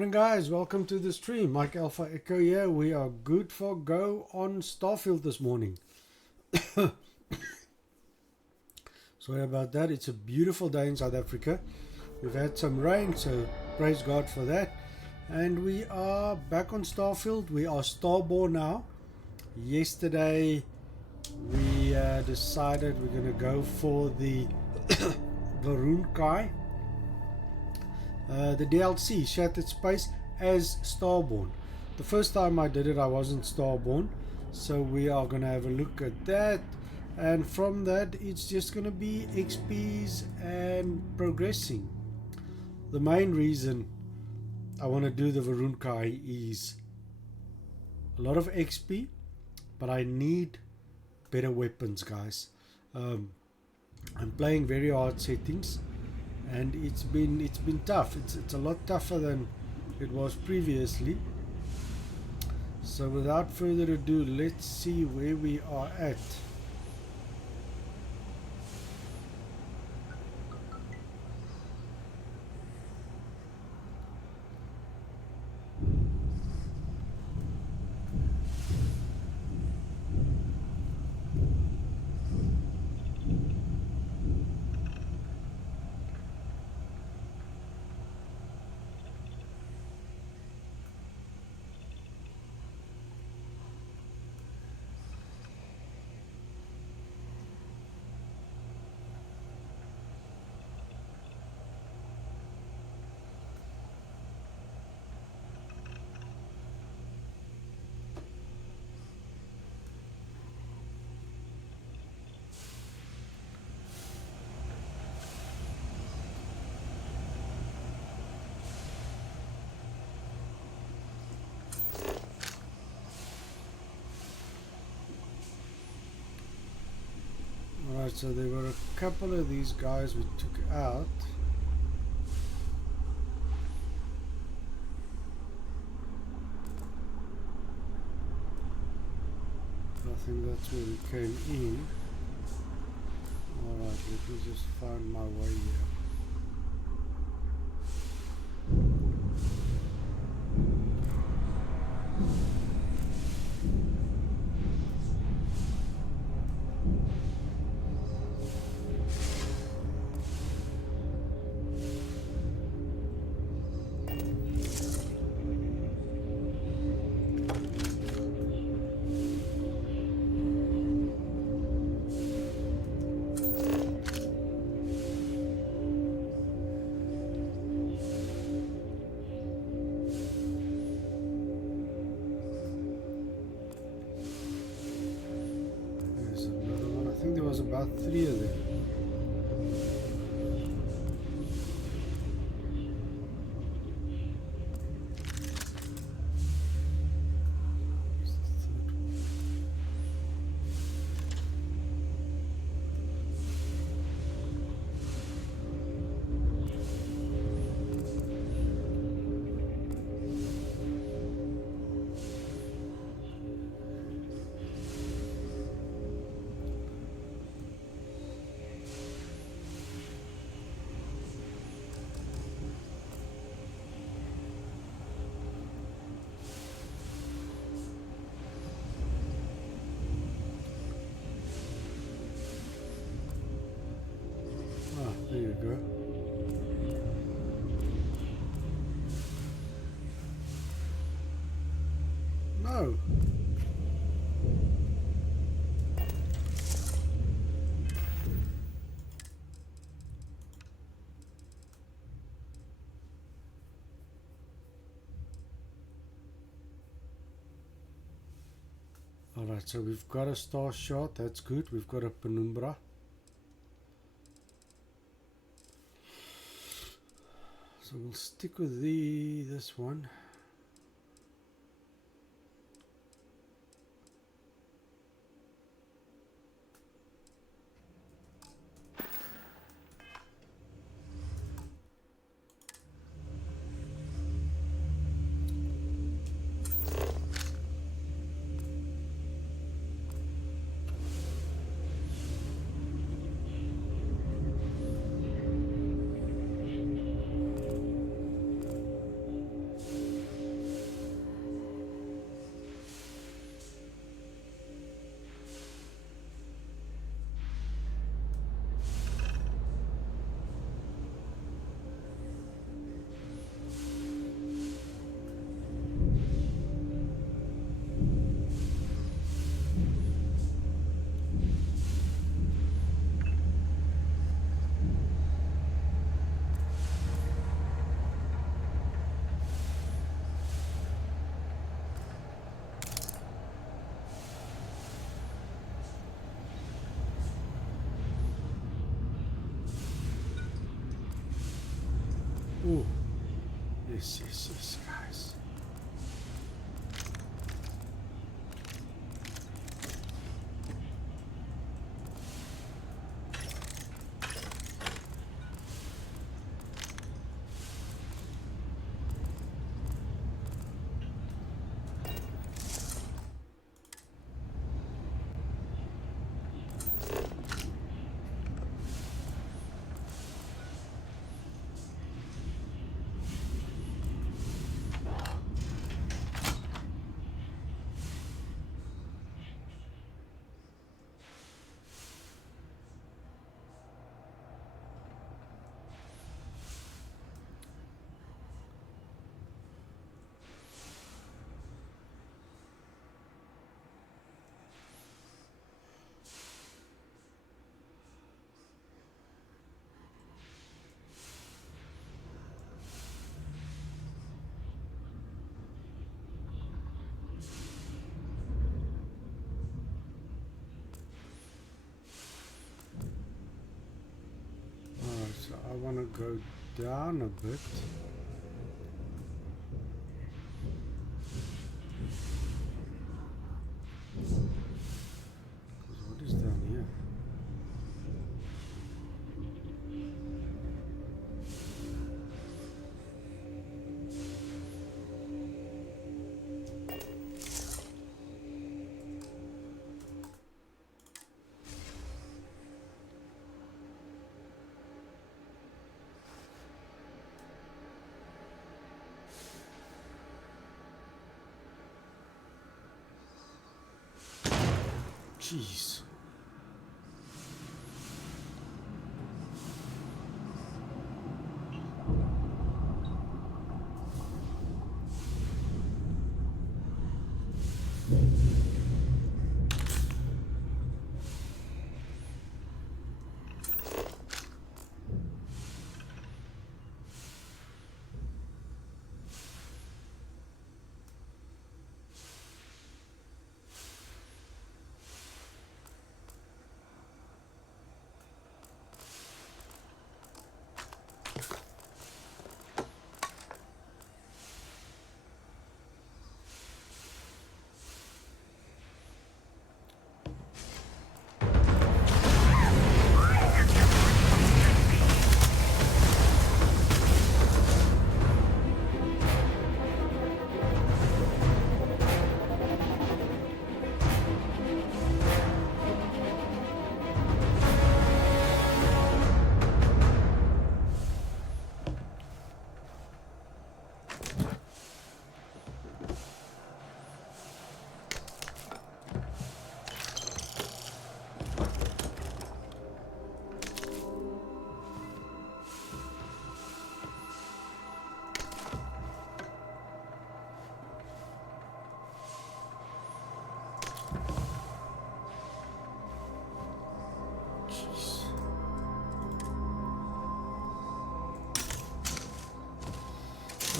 Morning guys, welcome to the stream. Mike Alpha Echo here. We are good for go on Starfield this morning. Sorry about that. It's a beautiful day in South Africa. We've had some rain, so praise God for that. And we are back on Starfield. We are Starborn now. Yesterday we decided we're going to go for the Varun Kai. The DLC, Shattered Space, as Starborn. The first time I did it I wasn't Starborn, so we are going to have a look at that, and from that it's just going to be XPs and progressing. The main reason I want to do the Varun Kai is a lot of XP, but I need better weapons, guys. I'm playing very hard settings and it's been tough. It's a lot tougher than it was previously. So without further ado, let's see where we are at. Alright, so there were a couple of these guys we took out. I think that's where we came in. Alright, let me just find my way here. I think there was about 3 of them. There you go. No. Alright, so we've got a star shot, that's good. We've got a penumbra. So we'll stick with this one. Yes, yes, yes, guys. Alright, so I want to go down a bit. Because what is down here? Jeez.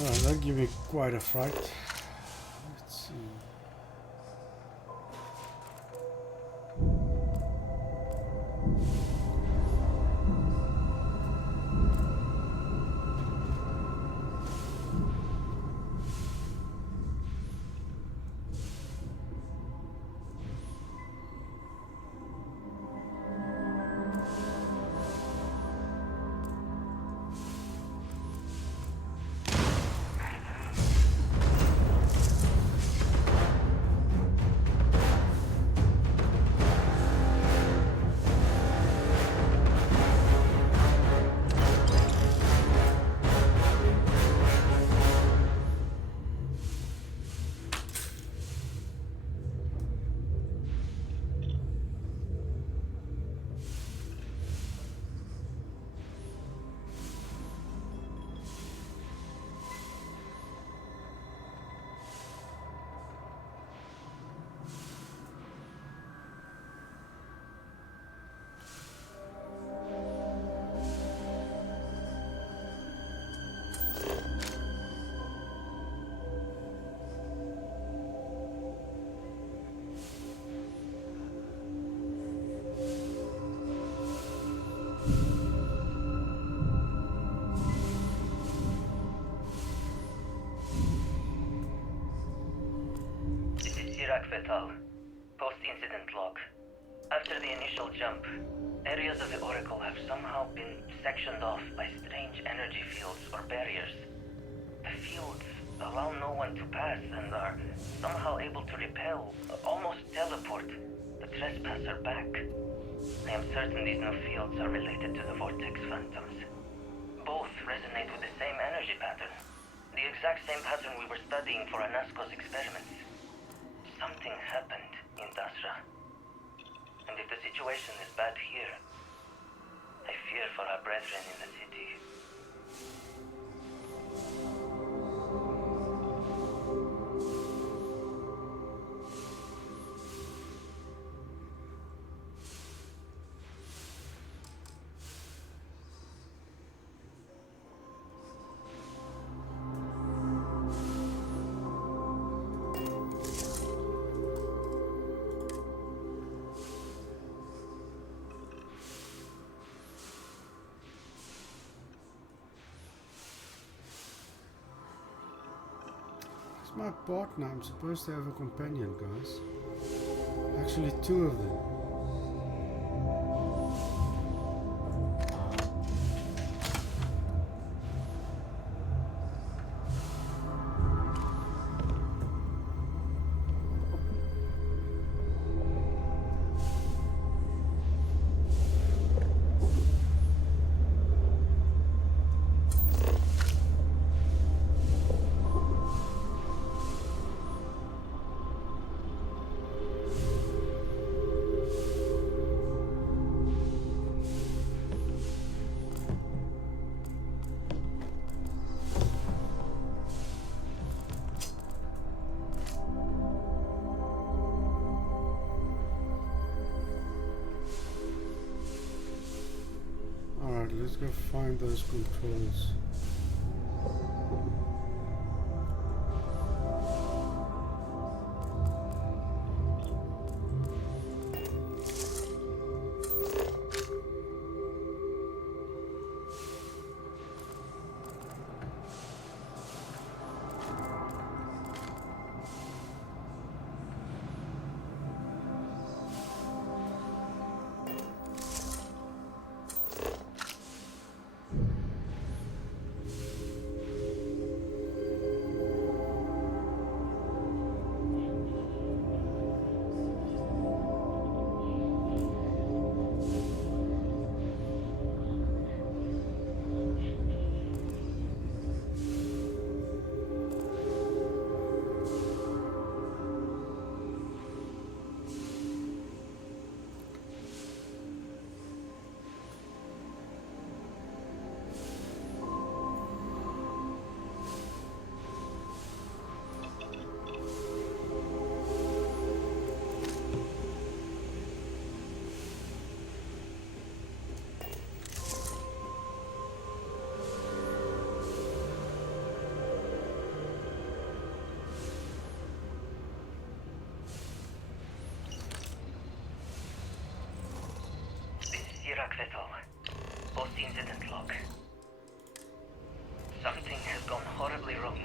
Well, that gave me quite a fright. Let's see. Sirac Vital. Post-incident log. After the initial jump, areas of the Oracle have somehow been sectioned off by strange energy fields or barriers. The fields allow no one to pass and are somehow able to repel, almost teleport, the trespasser back. I am certain these new fields are related to the Vortex Phantoms. Both resonate with the same energy pattern. The exact same pattern we were studying for Anasco's experiments. Something happened in Dasra. And if the situation is bad here, I fear for our brethren in the city. My partner, I'm supposed to have a companion, guys. Actually, two of them. Let's go find those controls. Post-incident log. Something has gone horribly wrong.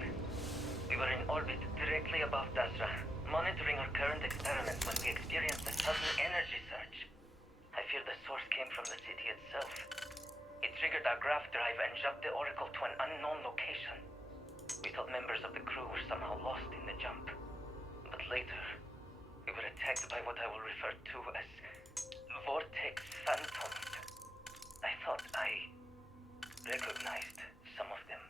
We were in orbit directly above Dasra, monitoring our current experiments when we experienced a sudden energy surge. I fear the source came from the city itself. It triggered our graph drive and jumped the Oracle to an unknown location. We thought members of the crew were somehow lost in the jump. But later, we were attacked by what I will refer to as Vortex Phantoms. I thought I recognized some of them.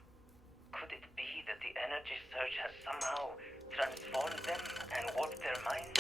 Could it be that the energy surge has somehow transformed them and warped their minds?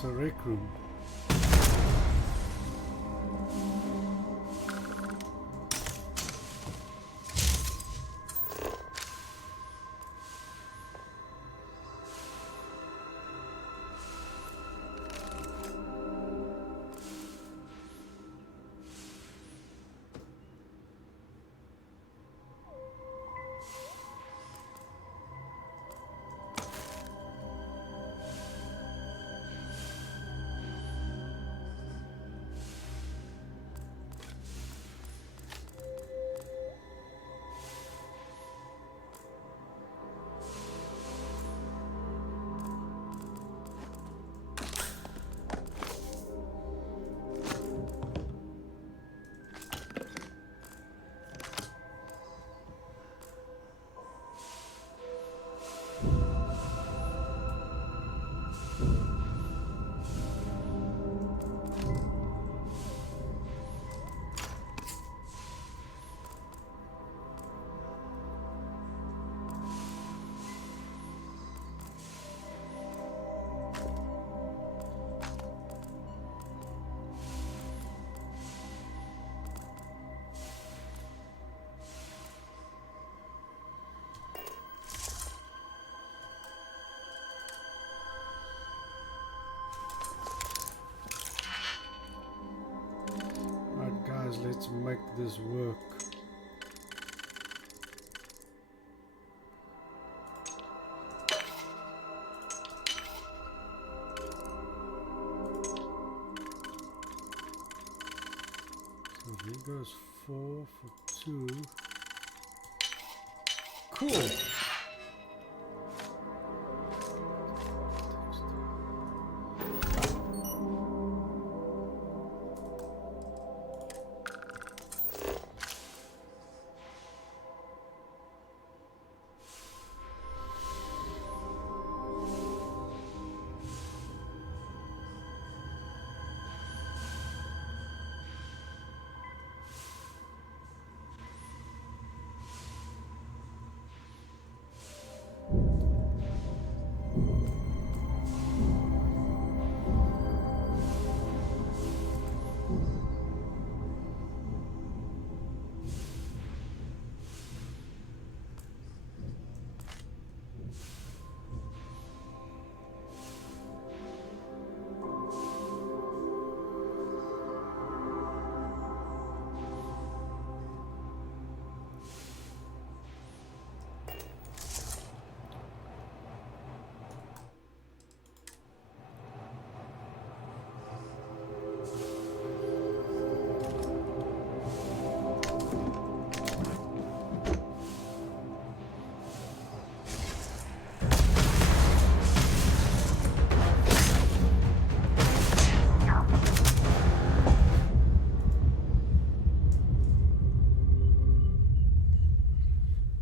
It's a rec room. Guys, let's make this work. So here goes 4 for 2. Cool.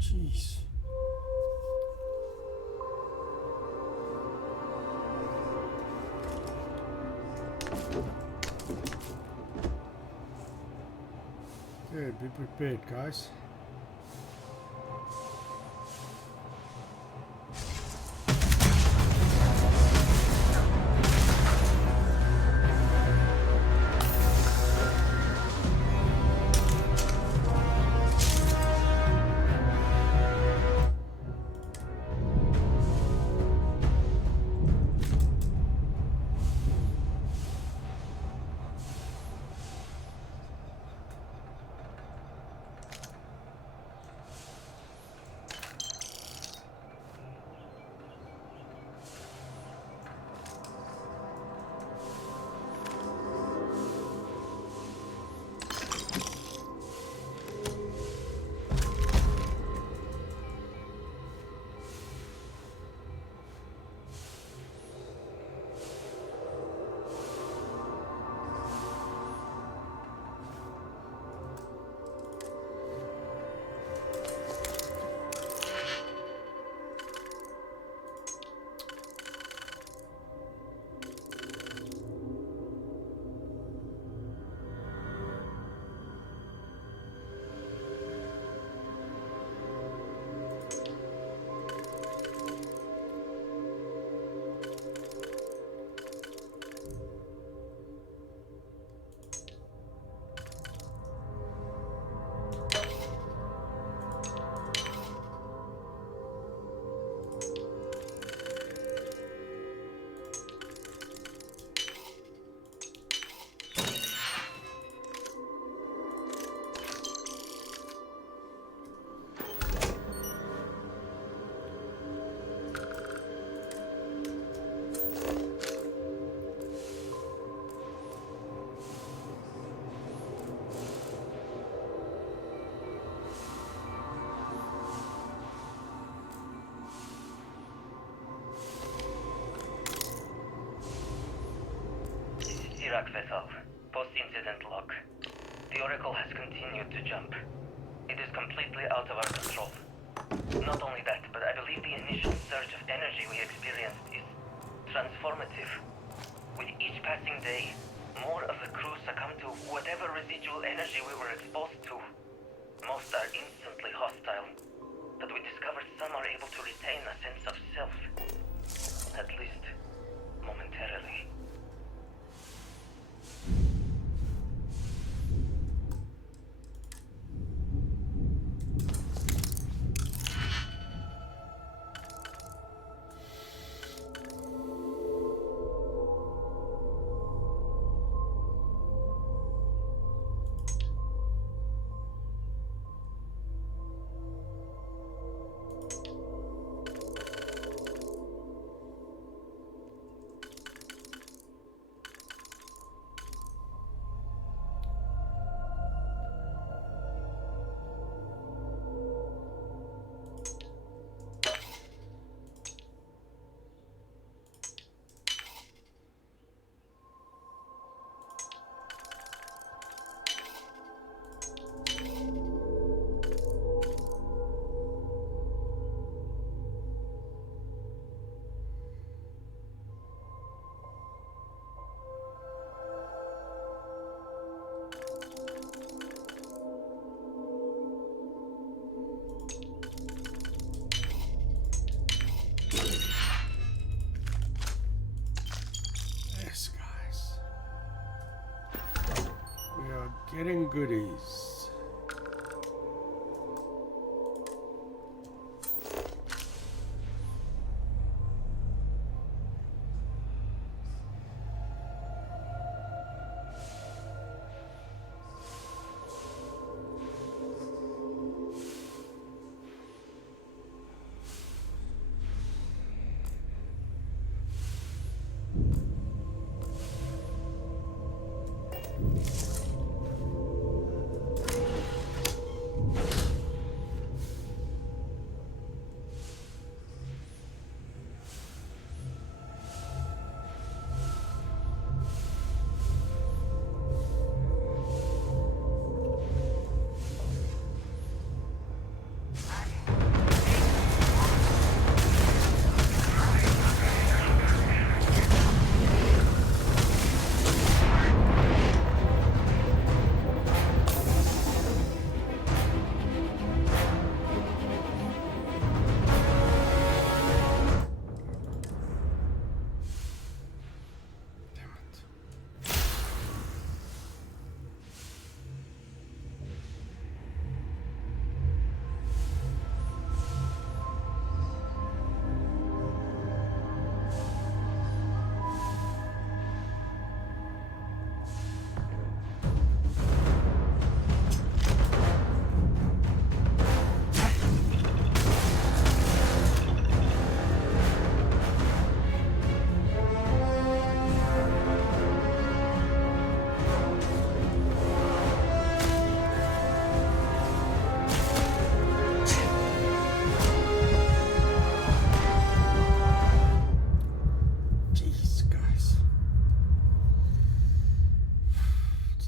Jeez. Okay, be prepared, guys. back, Vessel. Post-incident log. The Oracle has continued to jump. It is completely out of our control. Not only that, but I believe the initial surge of energy we experienced is transformative. With each passing day, more of the crew succumb to whatever residual energy we were exposed to. Most are instantly hostile, but we discovered some are able to retain a sense of self. At least, momentarily. Getting goodies.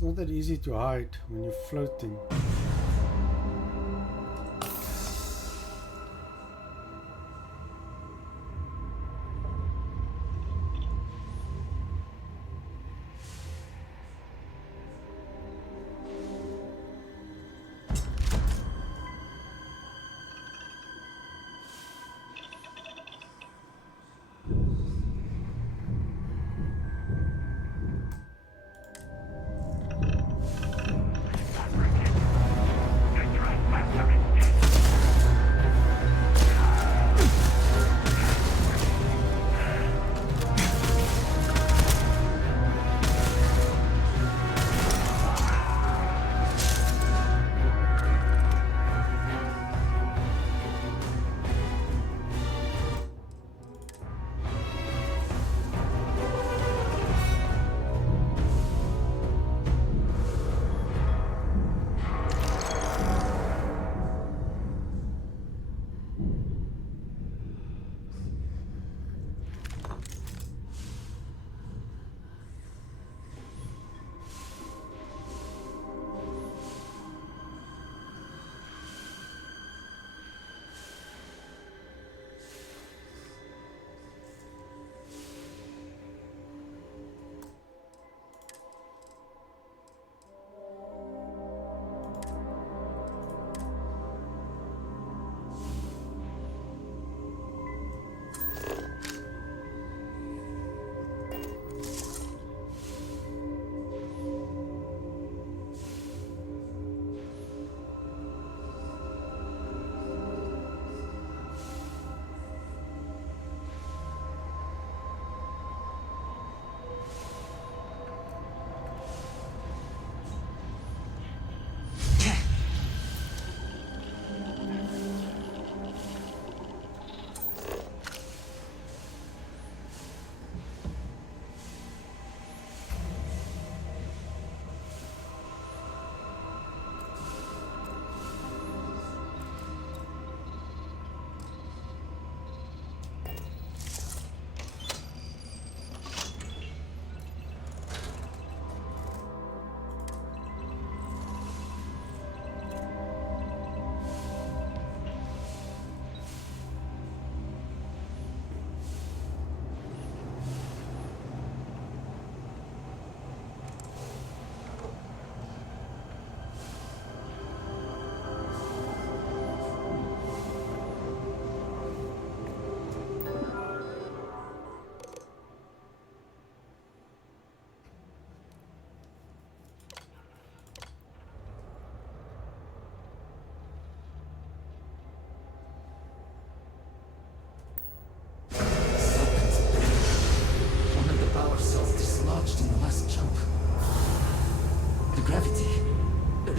It's not that easy to hide when you're floating.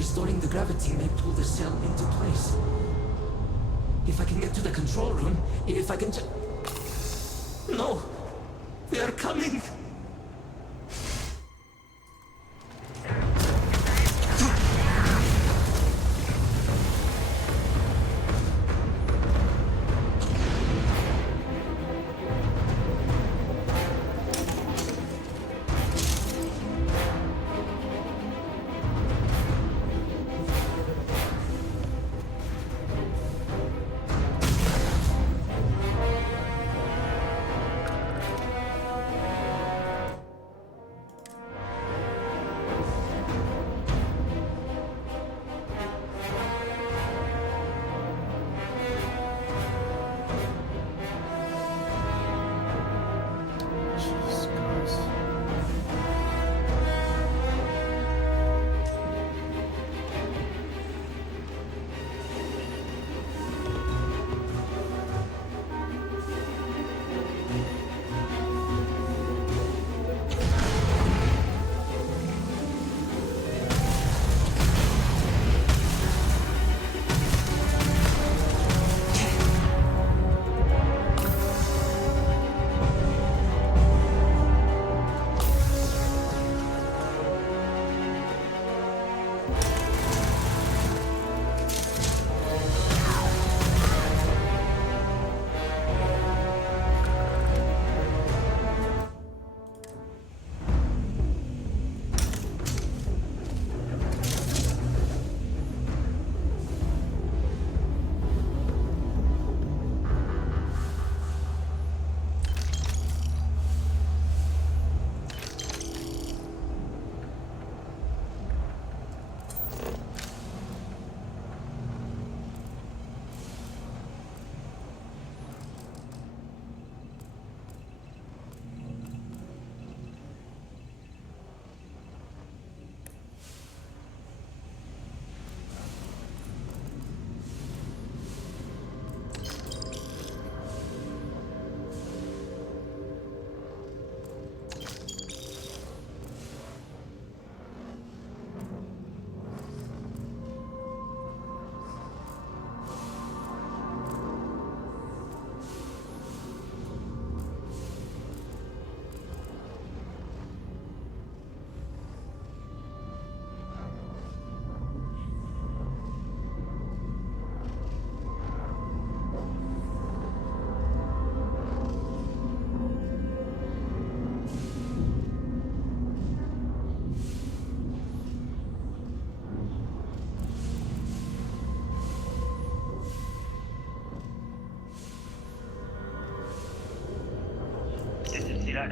Restoring the gravity may pull the cell into place. If I can get to the control room, if I can just... No! They are coming! Jesus Christ.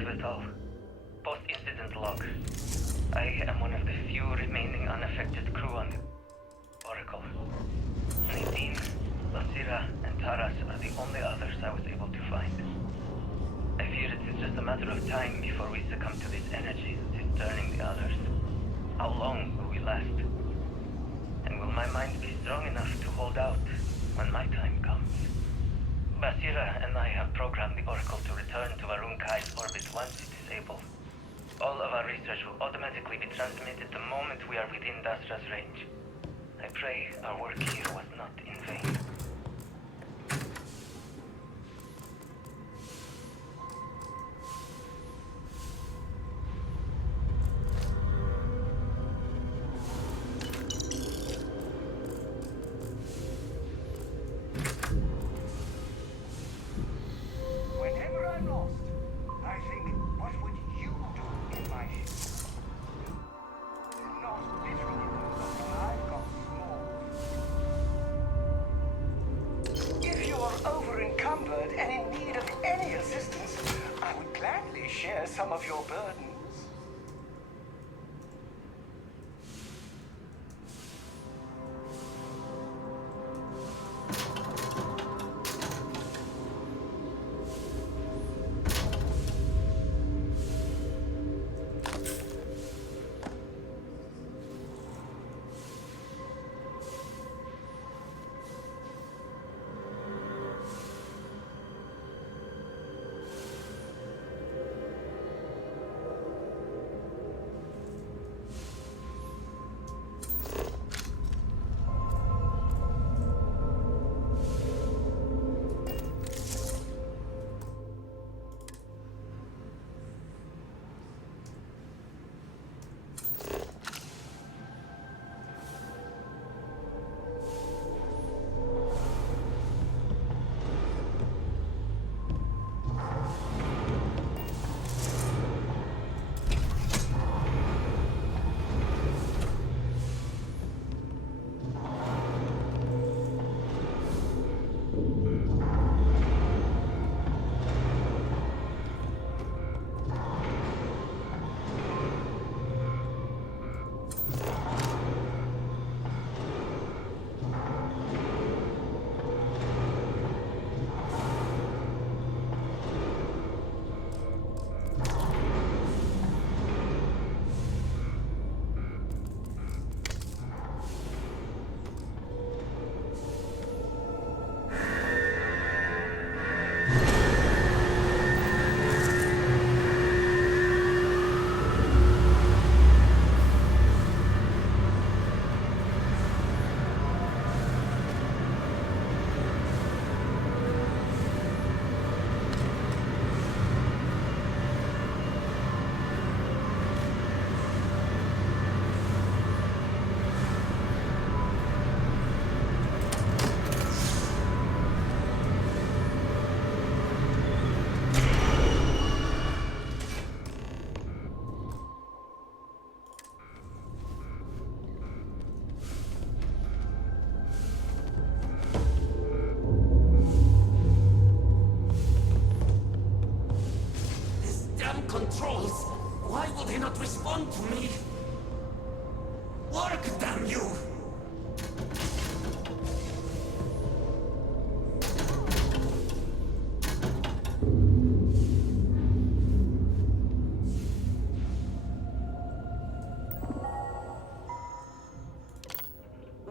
Vital. Post-incident log. I am one of the few remaining unaffected crew on the Oracle. Nadine, Basira, and Taras are the only others I was able to find. I fear it is just a matter of time before we succumb to this energy that is turning the others. How long will we last? And will my mind be strong enough to hold out when my time comes? Basira and I have programmed the Oracle to return to Varun Kai's orbit once it is able. All of our research will automatically be transmitted the moment we are within Dasra's range. I pray our work here was not in vain. Whenever I'm lost, I think, what would you do in my shoes? Not literally, but I've got small. If you're over-encumbered and in need of any assistance, I would gladly share some of your burdens.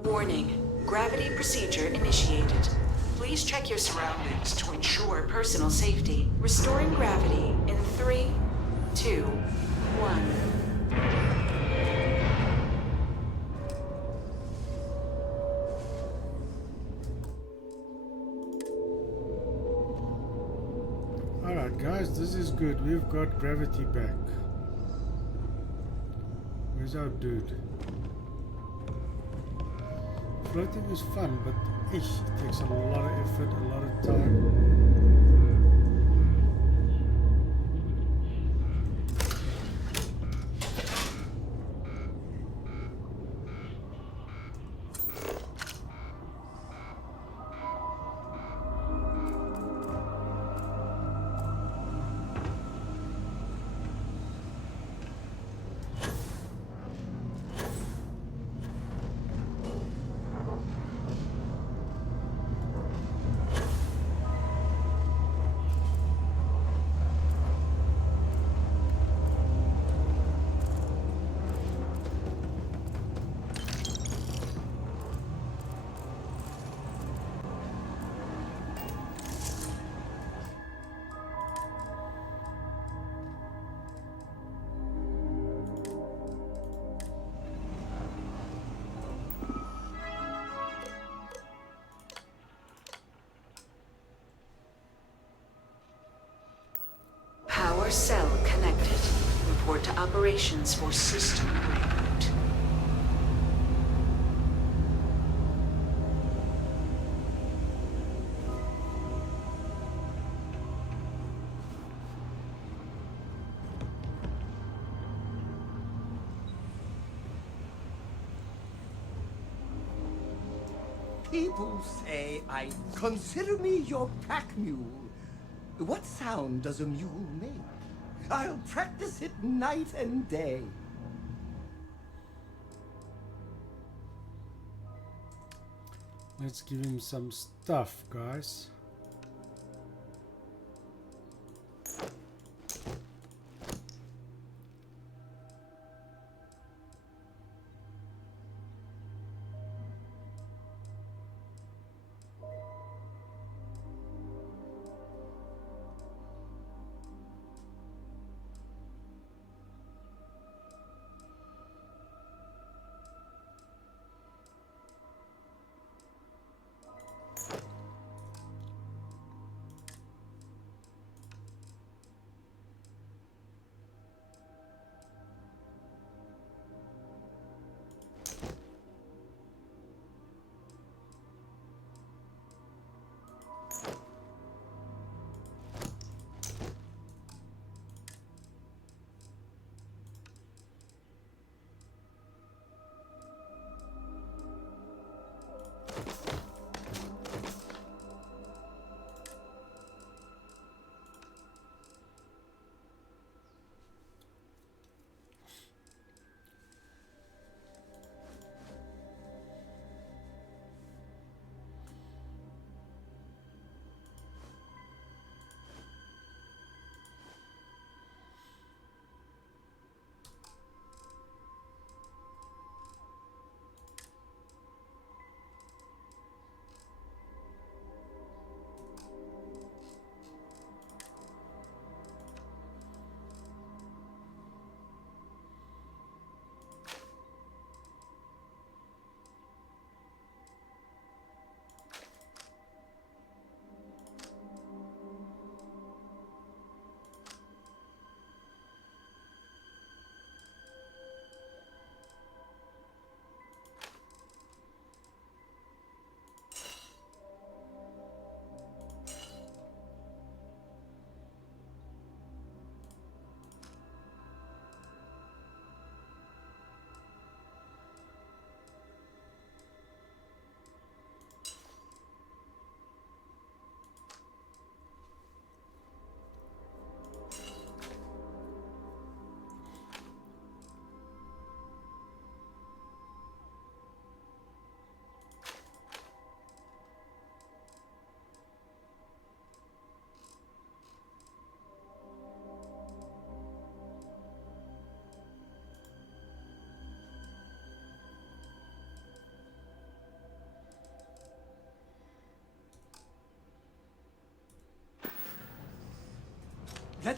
Warning. Gravity procedure initiated. Please check your surroundings to ensure personal safety. Restoring gravity in 3, 2, 1. Alright guys, this is good. We've got gravity back. Where's our dude? Floating is fun, but it takes a lot of effort, a lot of time. Power cell connected. Report to operations for system reboot. People say I consider me your pack mule. What sound does a mule make? I'll practice it night and day. Let's give him some stuff, guys.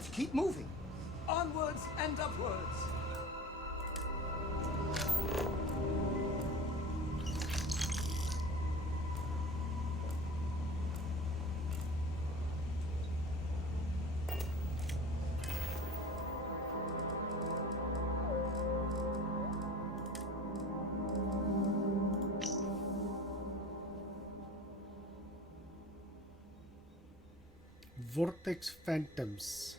Let's keep moving. Onwards and upwards. Vortex Phantoms.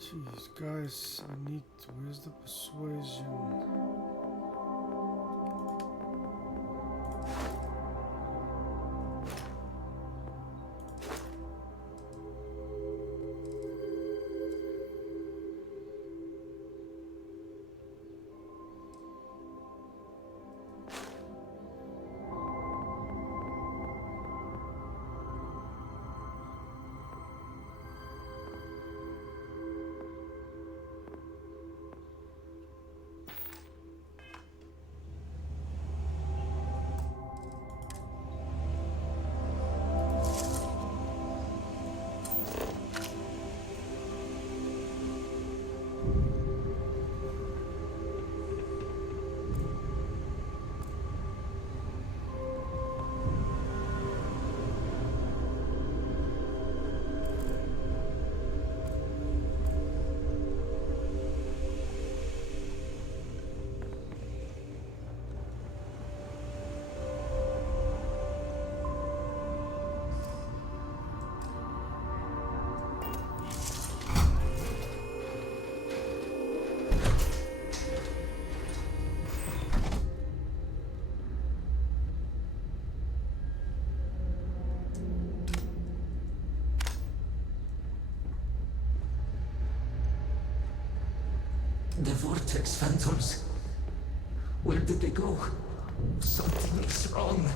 Jeez, guys, I need. Where's the persuasion? The Vortex Phantoms. Where did they go? Something is wrong.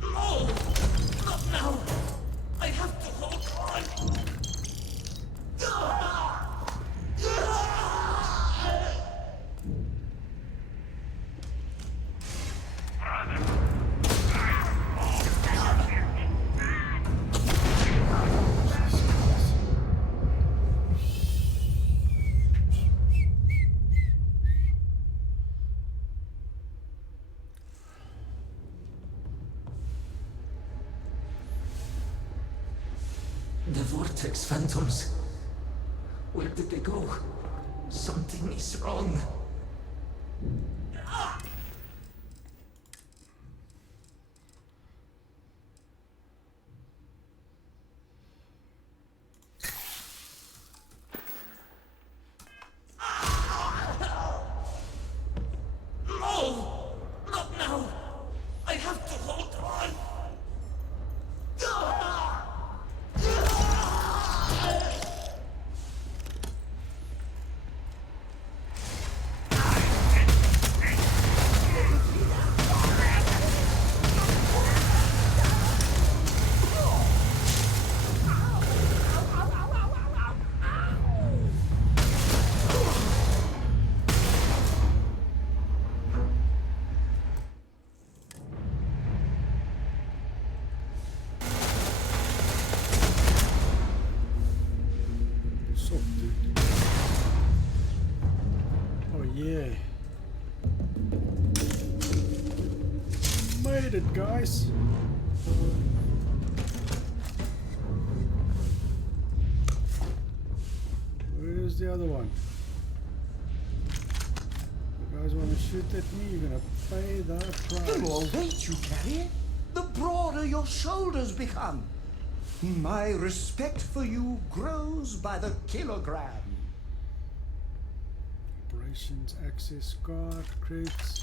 No! Not now! I have to hold on! vortex phantoms. Where did they go? Something is wrong. No! Not now! I have to hold on! So, dude. Oh yeah. Made it, guys. Where's the other one? You guys want to shoot at me? You're gonna pay the The more price. weight you carry, the broader your shoulders become. My respect for you grows by the kilogram. Operations access card crates.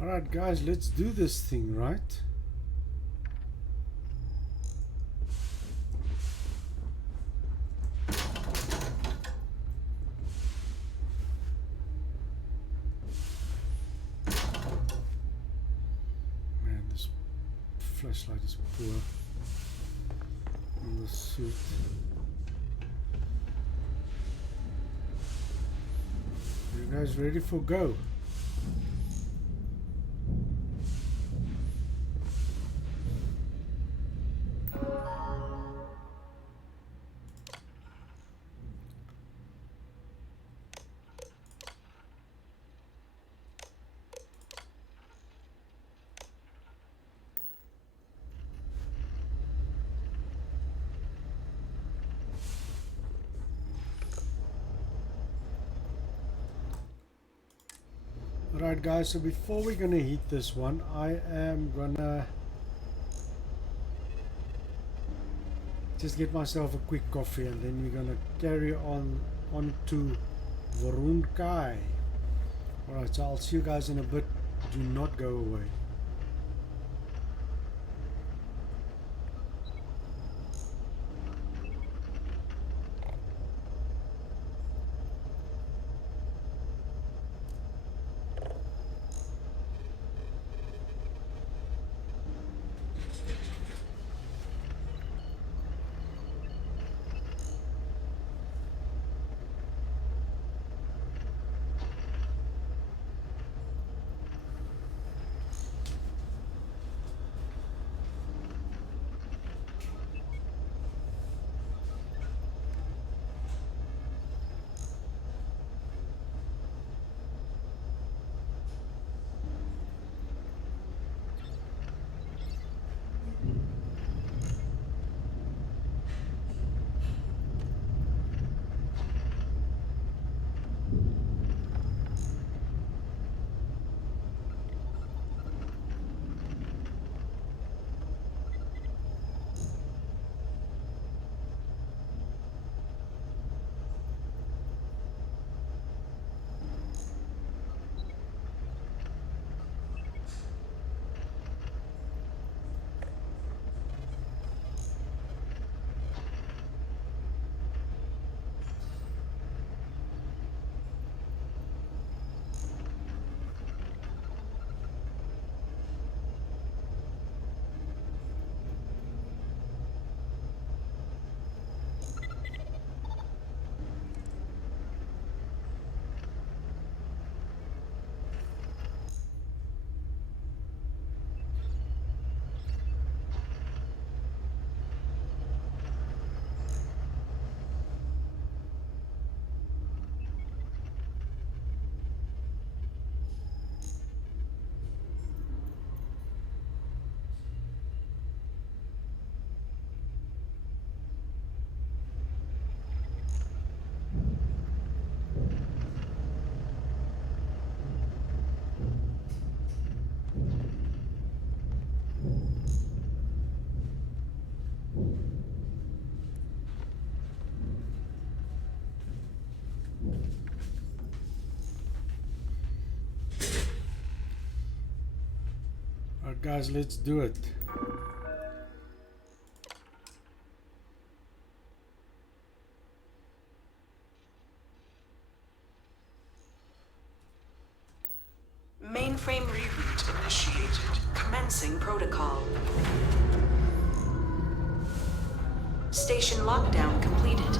Alright guys, let's do this thing, right? Man, this flashlight is poor on the suit. You guys ready for go? Alright guys, so before we're gonna hit this one, I am gonna just get myself a quick coffee and then we're gonna carry on to Vorunkai. Alright, so I'll see you guys in a bit. Do not go away. Alright guys, let's do it. Mainframe reboot initiated. Commencing protocol. Station lockdown completed.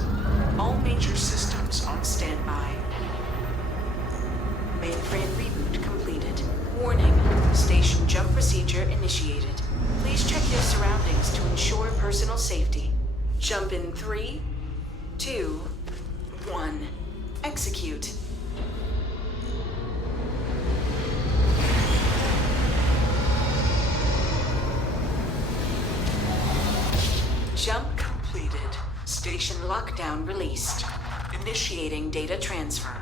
All major systems on standby. Mainframe reboot completed. Warning. Station jump procedure initiated. Please check your surroundings to ensure personal safety. Jump in 3, 2, 1. Execute. Jump completed. Station lockdown released. Initiating data transfer.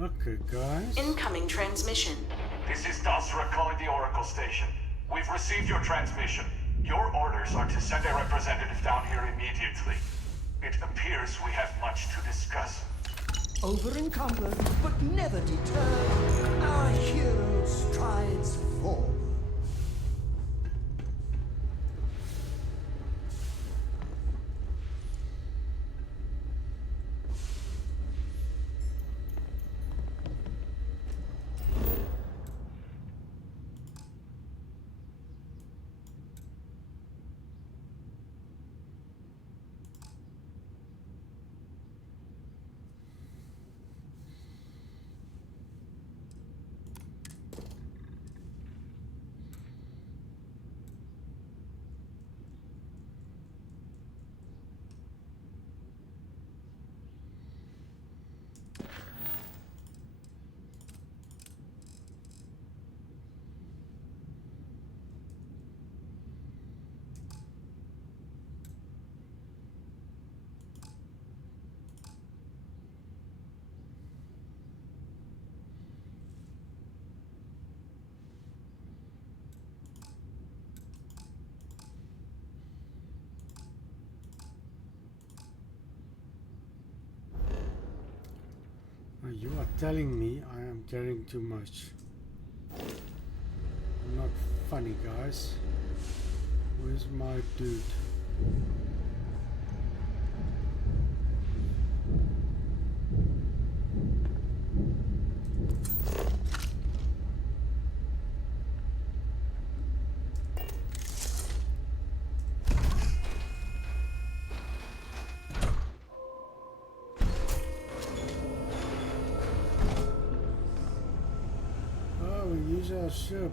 Okay guys. Incoming transmission. This is Dasra calling the Oracle station. We've received your transmission. Your orders are to send a representative down here immediately. It appears we have much to discuss. Over encumbered, but never deterred, our hero strides forth. You are telling me I am carrying too much. Not funny, guys. Where's my dude? Our ship,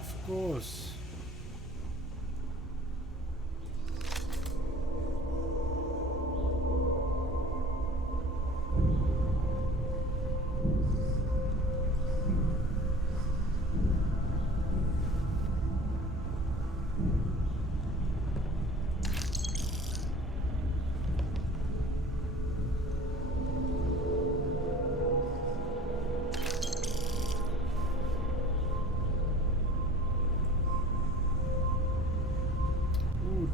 of course.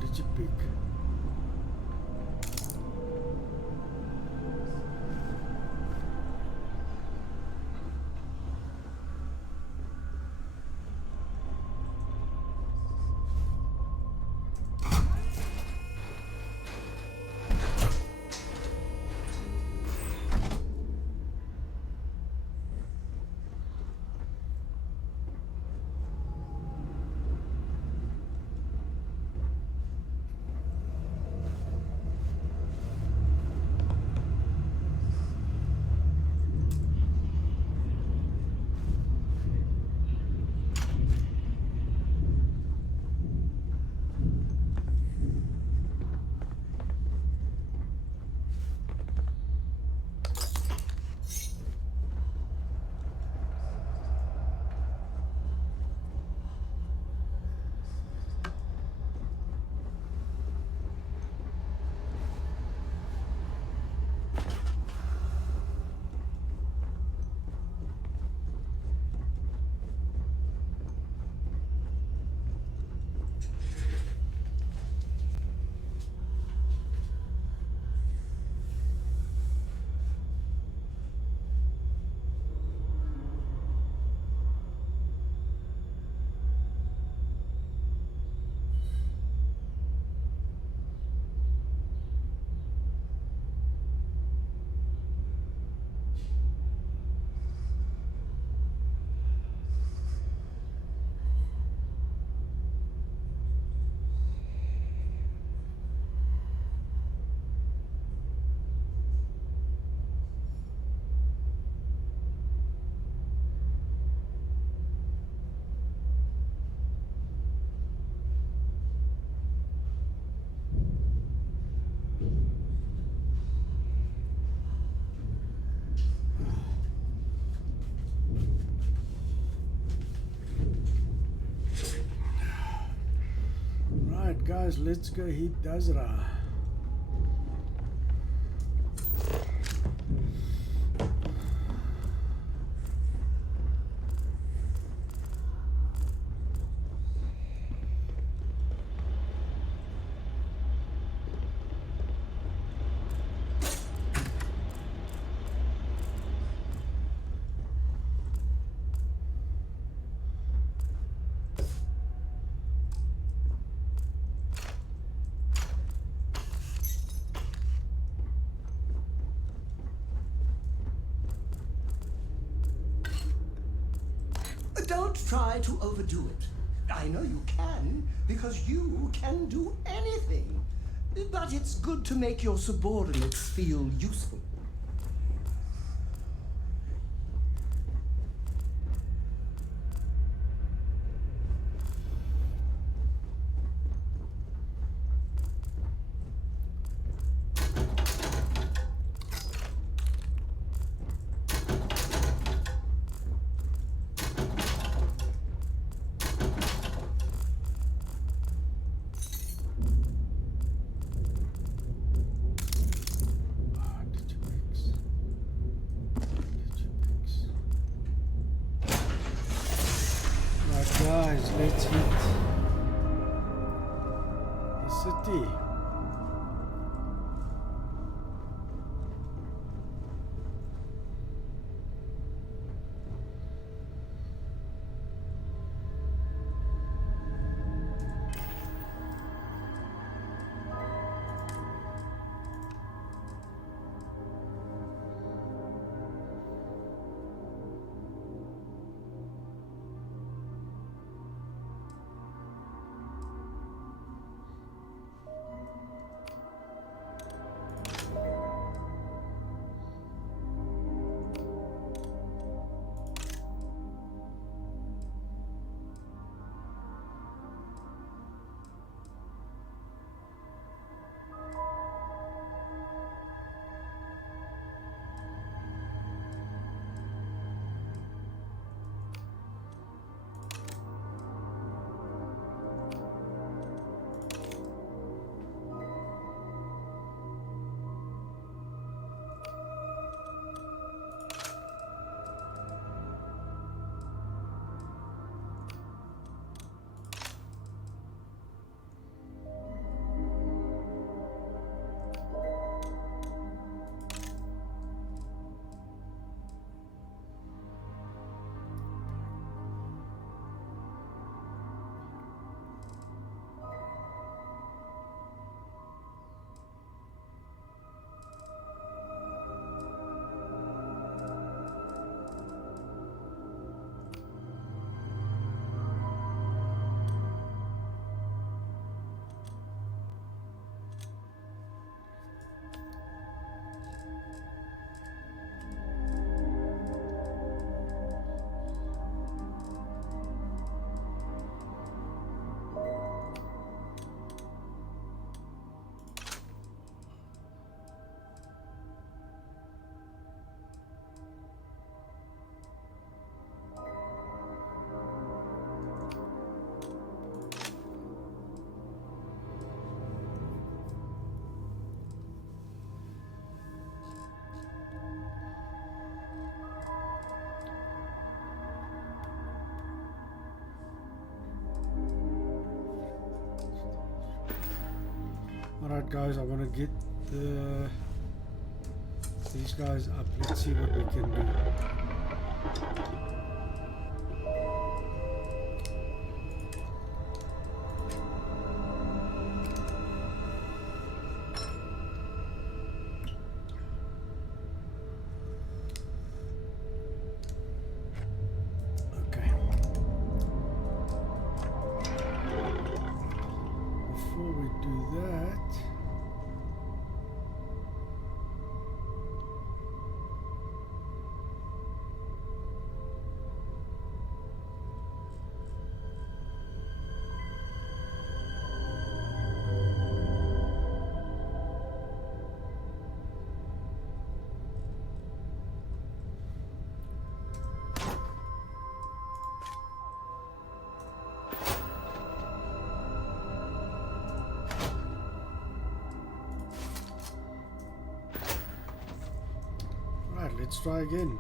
Digipic. guys, let's go hit Dazra. Don't try to overdo it. I know you can, because you can do anything. But it's good to make your subordinates feel useful. Guys, let's hit the city. Alright guys, I want to get these guys up. Let's see what we can do. Okay. Before we do that, Let's try again.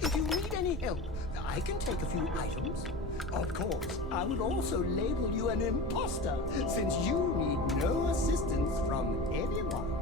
If you need any help, I can take a few items. Of course, I would also label you an imposter, since you need no assistance from anyone.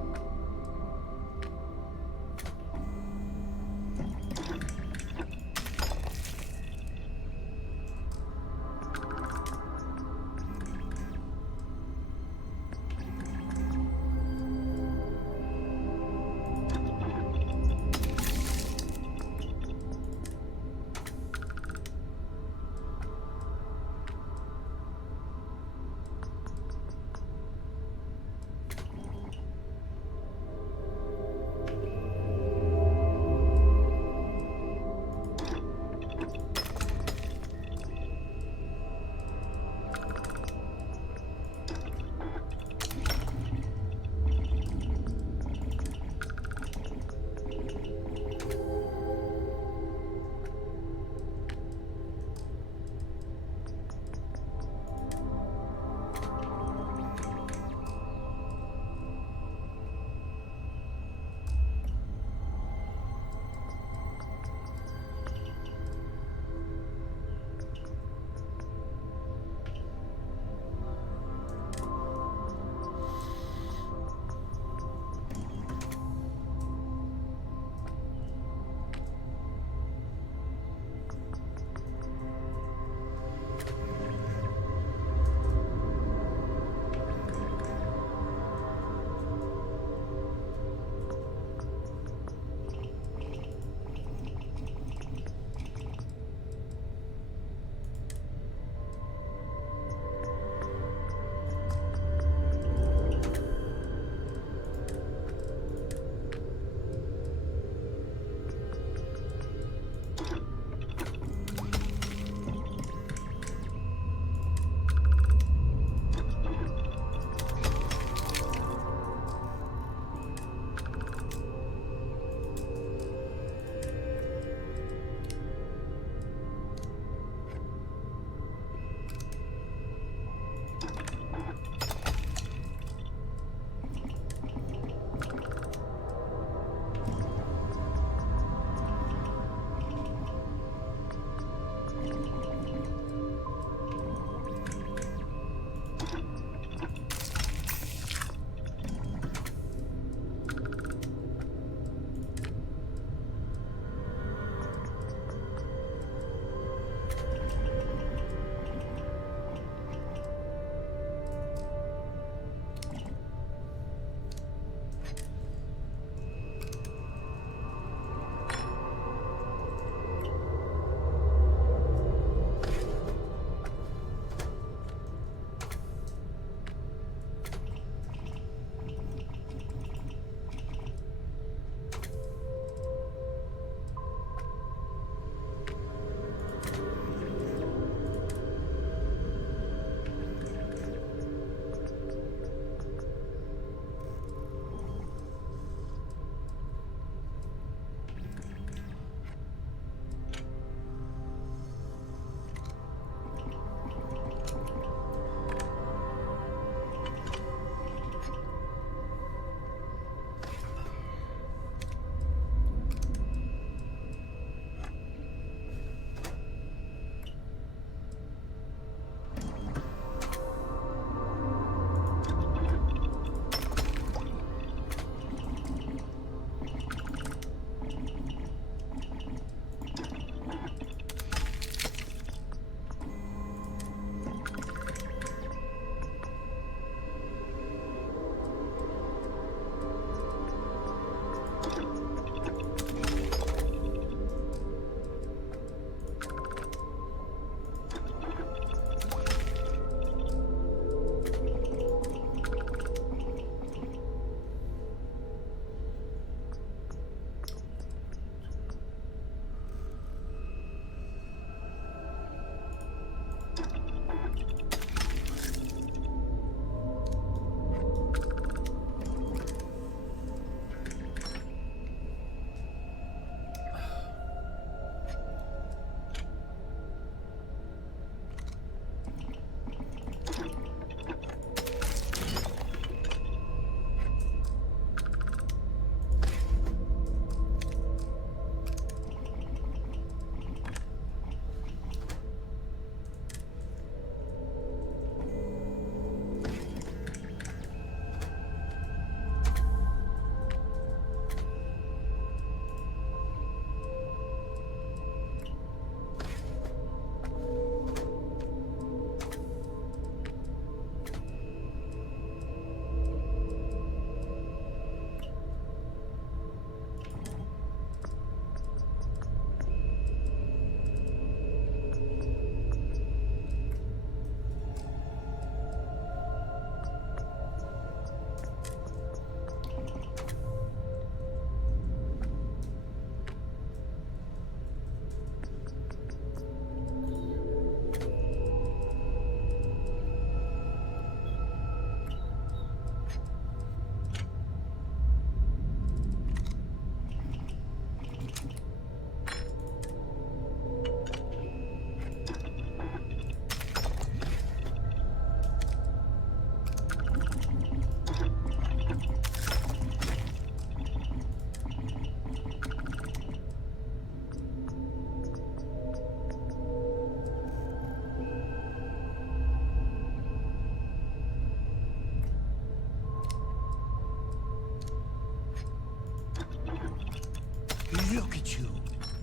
Look at you,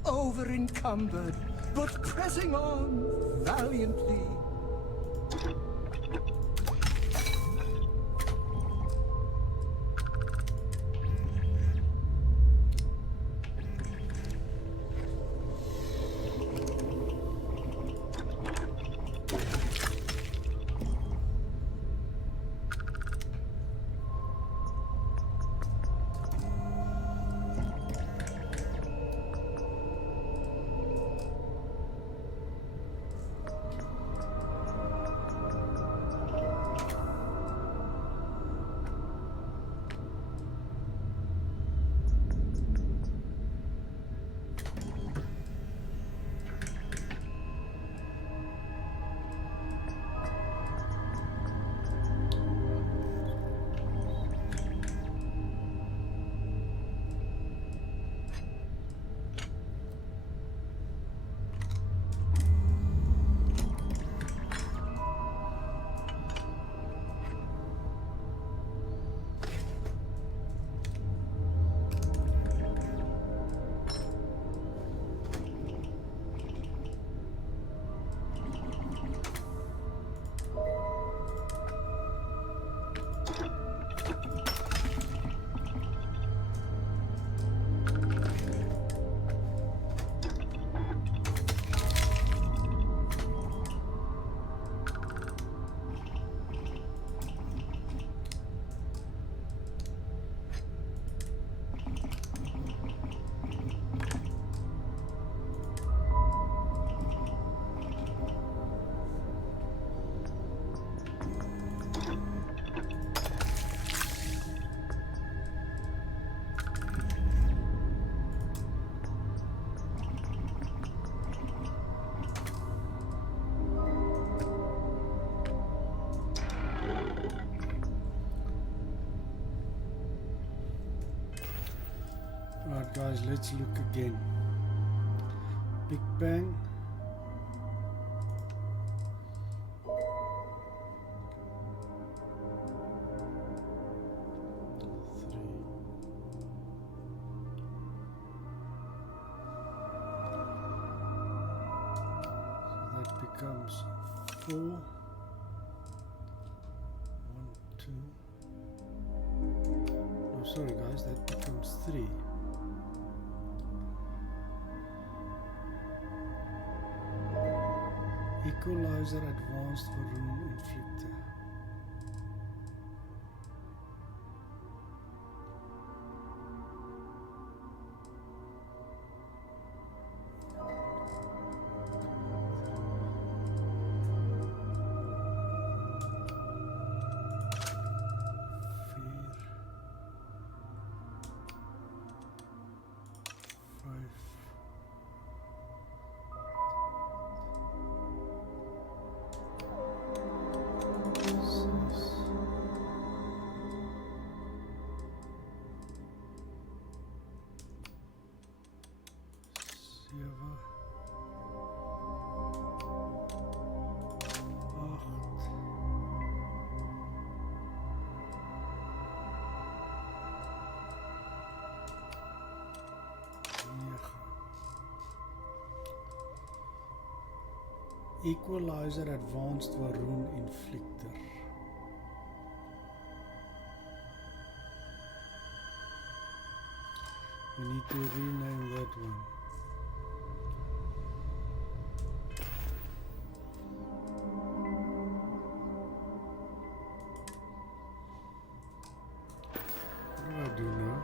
over-encumbered, but pressing on valiantly. Right guys, let's look again. Big Bang. So that becomes 4. 1, 2. No, sorry guys, that becomes 3. Equalizer advanced for room inflictor. Equalizer advanced Varun inflictor. We need to rename that one. What do I do now?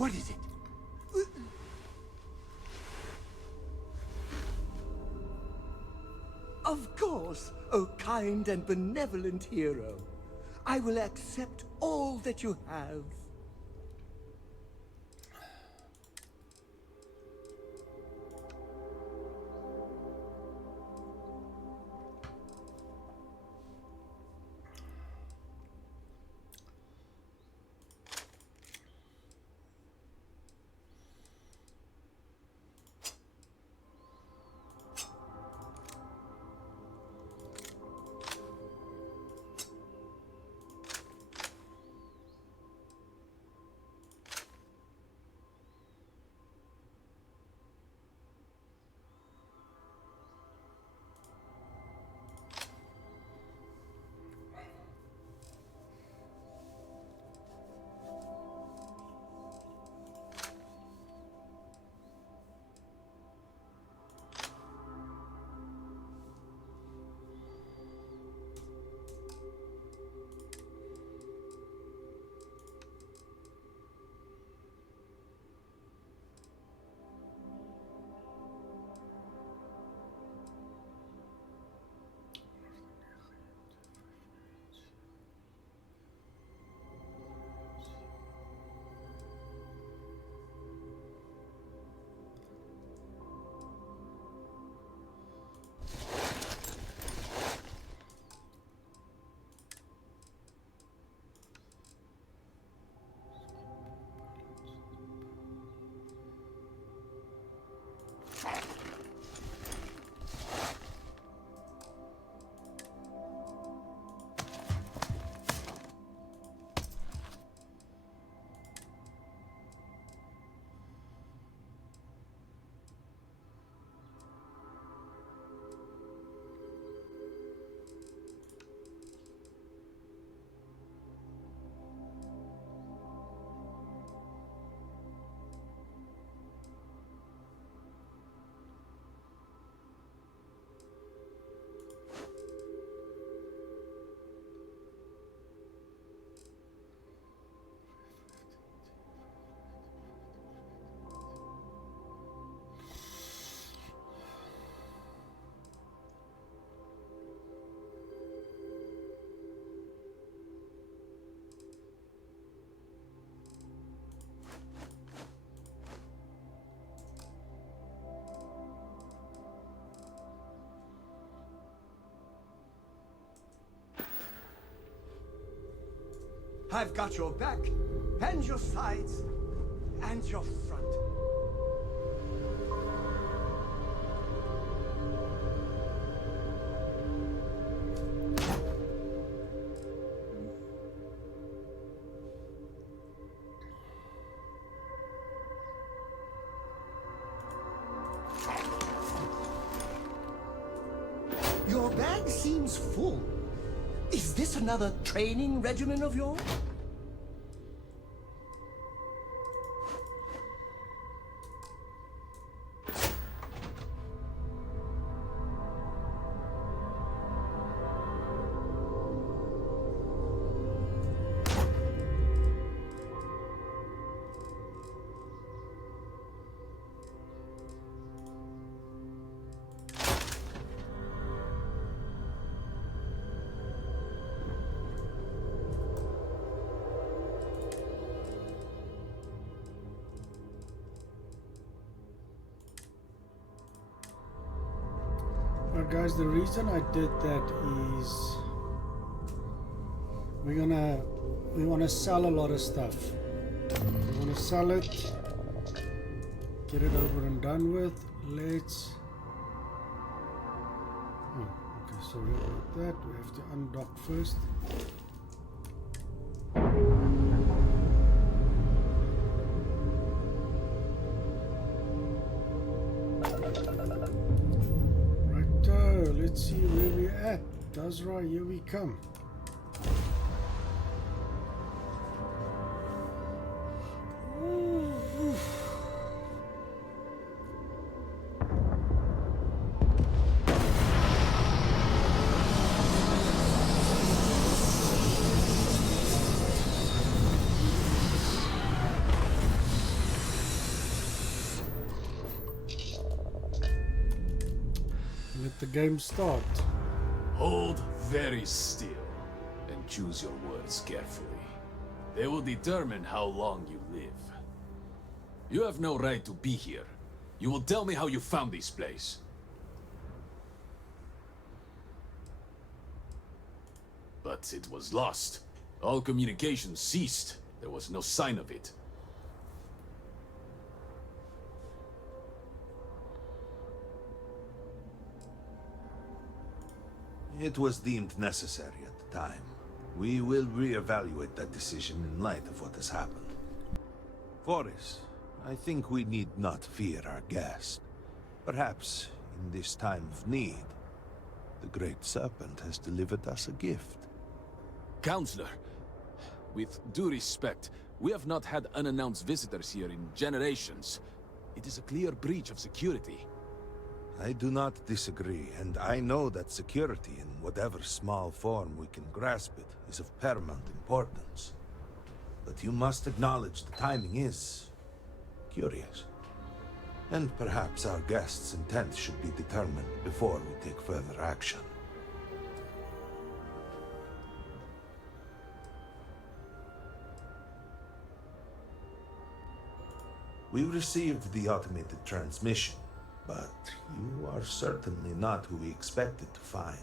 What is it? Of course, O kind and benevolent hero. I will accept all that you have. I've got your back, and your sides, and your front. Your bag seems full. Is this another training regimen of yours? But guys, the reason I did that is we want to sell a lot of stuff. We want to sell it, get it over and done with. Let's okay, sorry about that. We have to undock first. Let's see where we're at. Dazra, here we come. the game start. Hold very still and choose your words carefully. They will determine how long you live. You have no right to be here. You will tell me how you found this place. But it was lost. All communication ceased. There was no sign of it. It was deemed necessary at the time. We will re-evaluate that decision in light of what has happened. Forrest, I think we need not fear our guest. Perhaps, in this time of need, the Great Serpent has delivered us a gift. Counselor, with due respect, we have not had unannounced visitors here in generations. It is a clear breach of security. I do not disagree, and I know that security, in whatever small form we can grasp it, is of paramount importance. But you must acknowledge the timing is curious. And perhaps our guest's intent should be determined before we take further action. We received the automated transmission, but you are certainly not who we expected to find.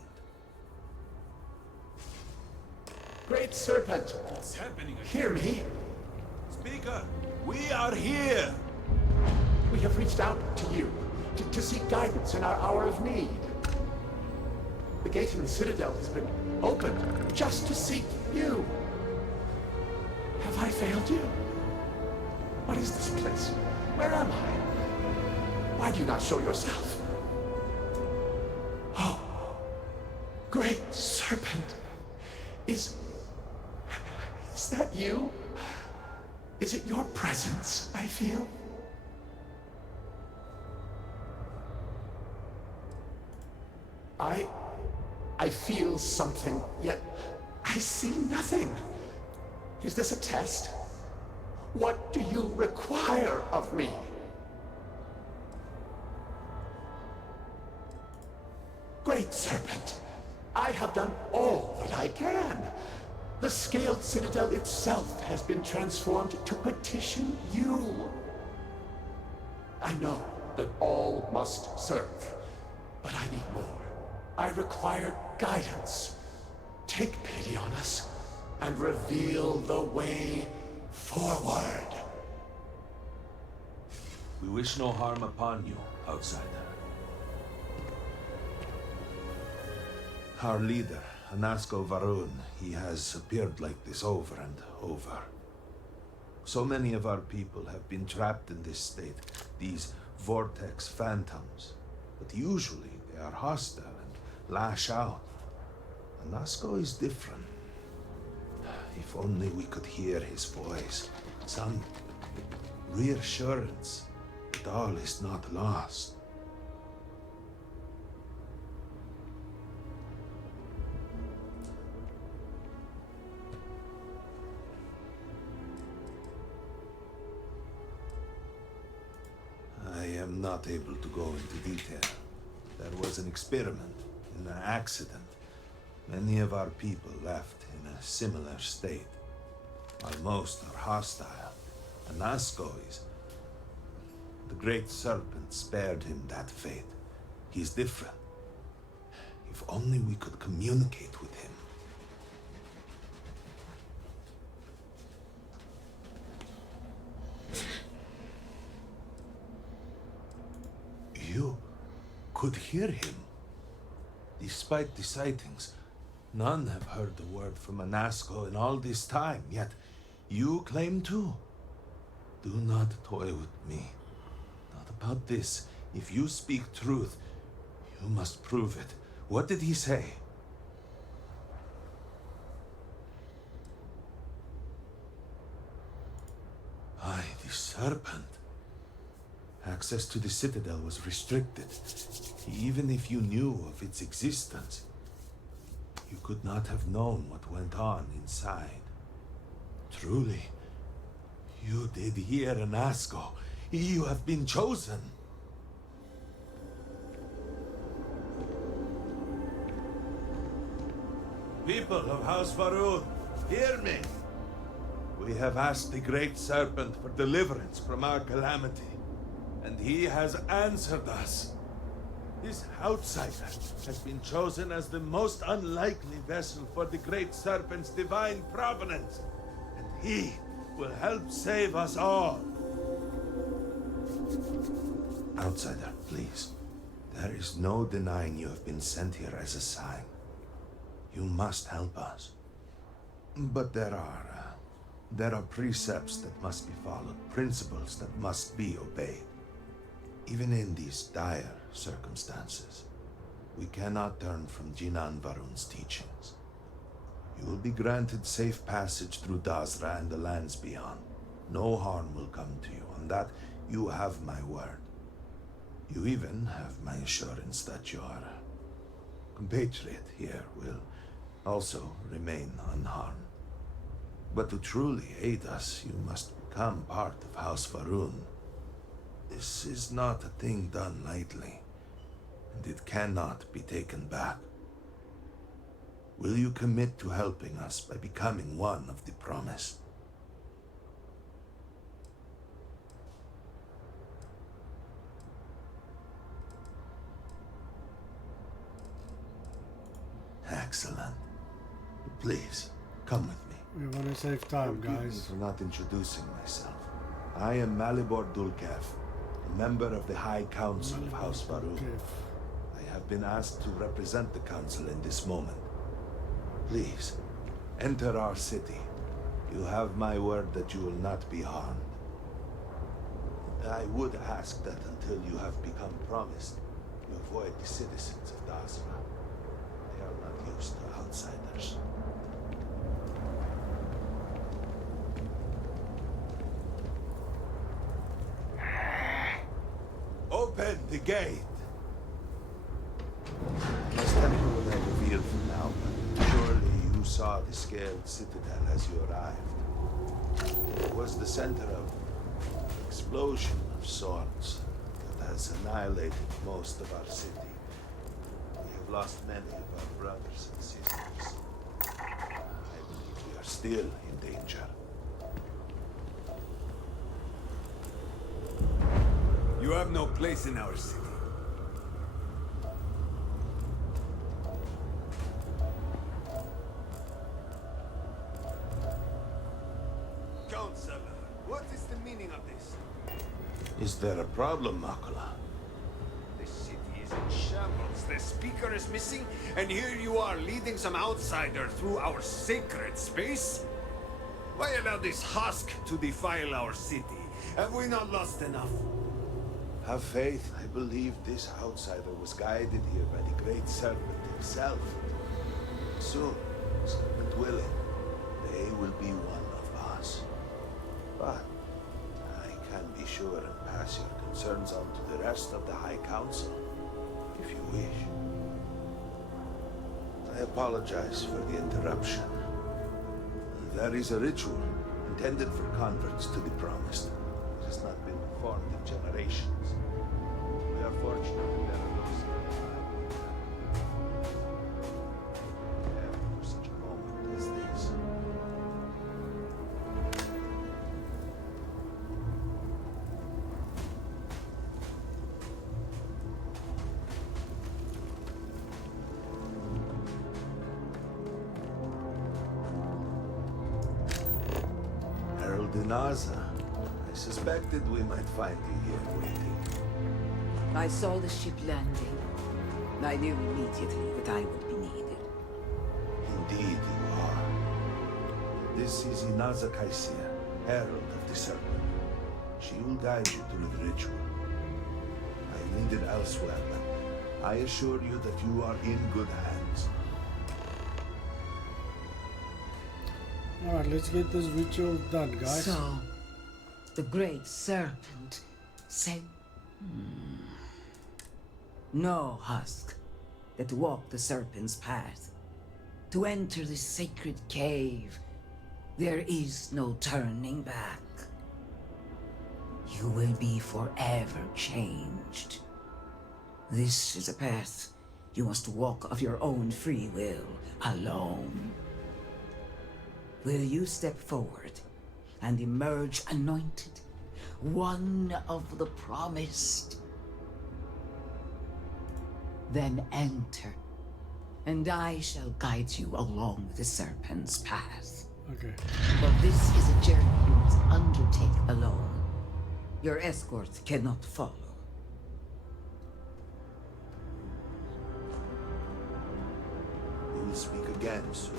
Great Serpent, What's happening? hear me. Speaker, we are here! We have reached out to you to seek guidance in our hour of need. The gate in the Citadel has been opened just to seek you. Have I failed you? What is this place? Where am I? Why do you not show yourself? Oh, Great Serpent, is that you? Is it your presence I feel? I feel something, yet I see nothing. Is this a test? What do you require of me? Great Serpent, I have done all that I can. The scaled citadel itself has been transformed to petition you. I know that all must serve, but I need more. I require guidance. Take pity on us and reveal the way forward. We wish no harm upon you, outsider. Our leader, Anasko Varun, he has appeared like this over and over. So many of our people have been trapped in this state, these vortex phantoms. But usually they are hostile and lash out. Anasko is different. If only we could hear his voice, some reassurance that all is not lost. I am not able to go into detail. There was an experiment, an accident. Many of our people left in a similar state. While most are hostile, Anasko is... The Great Serpent spared him that fate. He's different. If only we could communicate with him. You could hear him. Despite the sightings, none have heard the word from Anasko in all this time, yet you claim to. Do not toy with me. Not about this. If you speak truth, you must prove it. What did he say? Aye, the serpent. Access to the Citadel was restricted. Even if you knew of its existence, you could not have known what went on inside. Truly, you did hear Anasko. You have been chosen. People of House Varun, hear me. We have asked the Great Serpent for deliverance from our calamity, and he has answered us. This outsider has been chosen as the most unlikely vessel for the Great Serpent's divine providence, and he will help save us all. Outsider, please. There is no denying you have been sent here as a sign. You must help us. But there are precepts that must be followed, principles that must be obeyed. Even in these dire circumstances, we cannot turn from Jinan Varun's teachings. You will be granted safe passage through Dazra and the lands beyond. No harm will come to you. On that, you have my word. You even have my assurance that your compatriot here will also remain unharmed. But to truly aid us, you must become part of House Varun. This is not a thing done lightly, and it cannot be taken back. Will you commit to helping us by becoming one of the promised? Excellent. Please, come with me. We want to save time, Forgive me guys. for not introducing myself. I am Malibor Dulkev, a member of the High Council of House Varun. Okay. I have been asked to represent the Council in this moment. Please, enter our city. You have my word that you will not be harmed. I would ask that until you have become promised, you avoid the citizens of Dazra. They are not used to outsiders. Open the gate! This temple will not reveal for now, but surely you saw the scaled citadel as you arrived. It was the center of explosion of sorts that has annihilated most of our city. We have lost many of our brothers and sisters. I believe we are still in danger. You have no place in our city. Counselor, what is the meaning of this? Is there a problem, Makula? This city is in shambles. The speaker is missing, and here you are leading some outsider through our sacred space? Why allow this husk to defile our city? Have we not lost enough? Have faith. I believe this outsider was guided here by the Great Serpent himself. Soon, Serpent willing, they will be one of us. But I can be sure and pass your concerns on to the rest of the High Council, if you wish. I apologize for the interruption. There is a ritual intended for converts to the Promised. It has not been performed in generations. We are fortunate that there are those prepared for such a moment as this. Herald Inaza. I suspected we might find you here waiting. I saw the ship landing. I knew immediately that I would be needed. Indeed you are. This is Inaza Kaisia, Herald of the Serpent. She will guide you through the ritual. I am needed elsewhere, but I assure you that you are in good hands. Alright, let's get this ritual done, guys. So, the Great Serpent said, no husk that walk the serpent's path. To enter this sacred cave, there is no turning back. You will be forever changed. This is a path You must walk of your own free will, alone. Will you step forward and emerge anointed, one of the promised? Then enter, and I shall guide you along the serpent's path. Okay. But this is a journey you must undertake alone. Your escort cannot follow. We will speak again soon.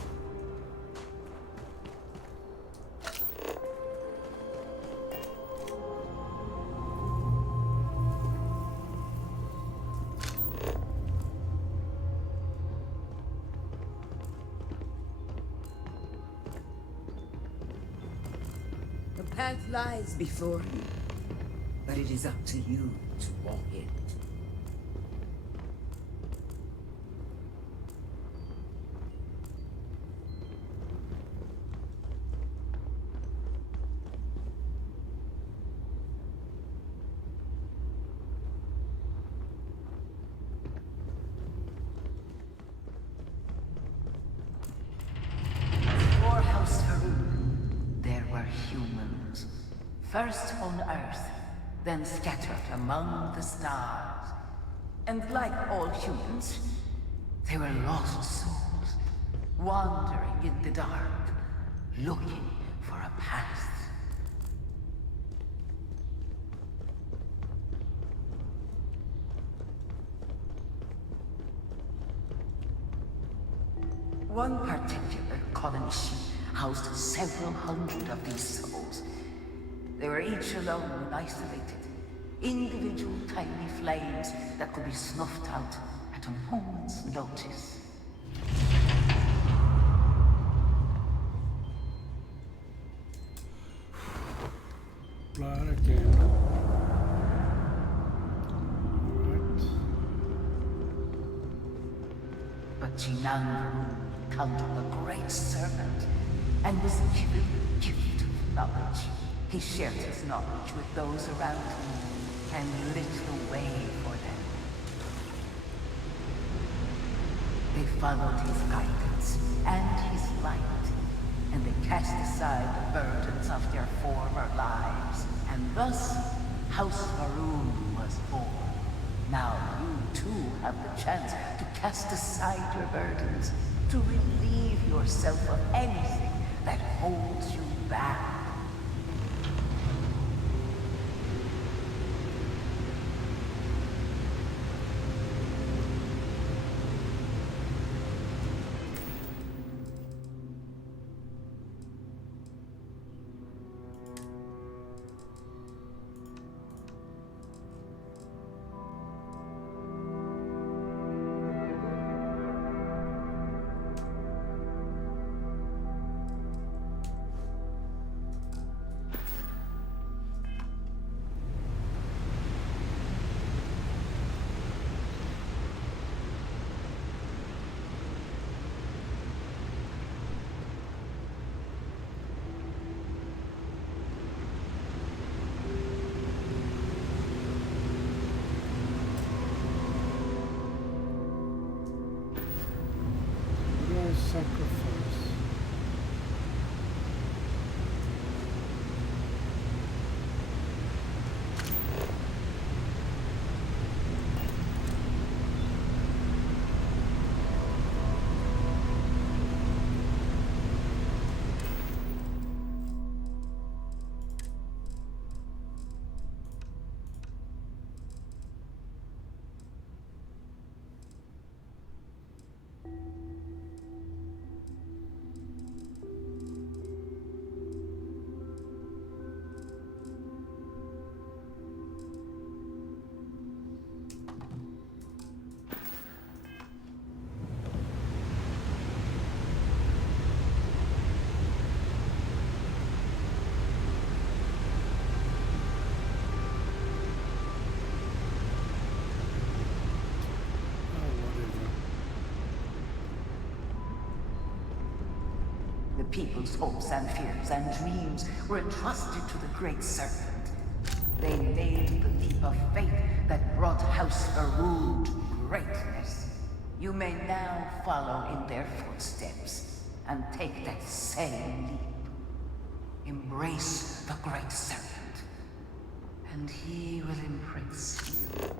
The path lies before you, but it is up to you to walk it. Before House Farouk, there were humans. First on Earth, then scattered among the stars. And like all humans, they were lost souls, wandering in the dark, looking for a path. One particular colony ship housed several hundred of these souls. They were each alone and isolated, individual tiny flames that could be snuffed out at a moment's notice. Blood again. Alright. But Jinan encountered the great servant and was given the gift of knowledge. He shared his knowledge with those around him and lit the way for them. They followed his guidance and his light, and they cast aside the burdens of their former lives. And thus, House Maroon was born. Now you too have the chance to cast aside your burdens, to relieve yourself of anything that holds you back. Sacrifice. The people's hopes and fears and dreams were entrusted to the great serpent. They made the leap of faith that brought House Faroon to greatness. You may now follow in their footsteps and take that same leap. Embrace the Great Serpent, and he will embrace you.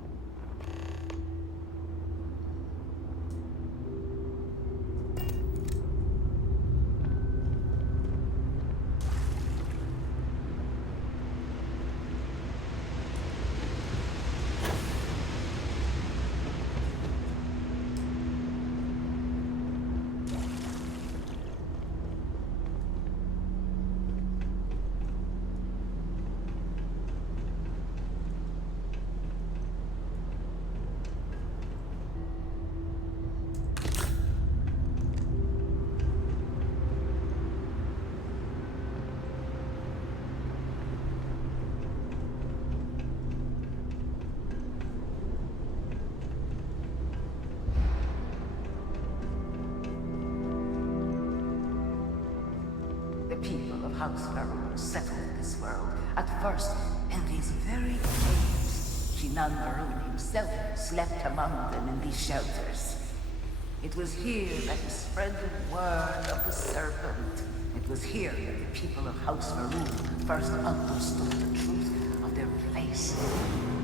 The people of House Farouk settled this world, at first in these very caves. Shinan Varun himself slept among them in these shelters. It was here that he spread the word of the serpent. It was here that the people of House Farouk first understood the truth of their place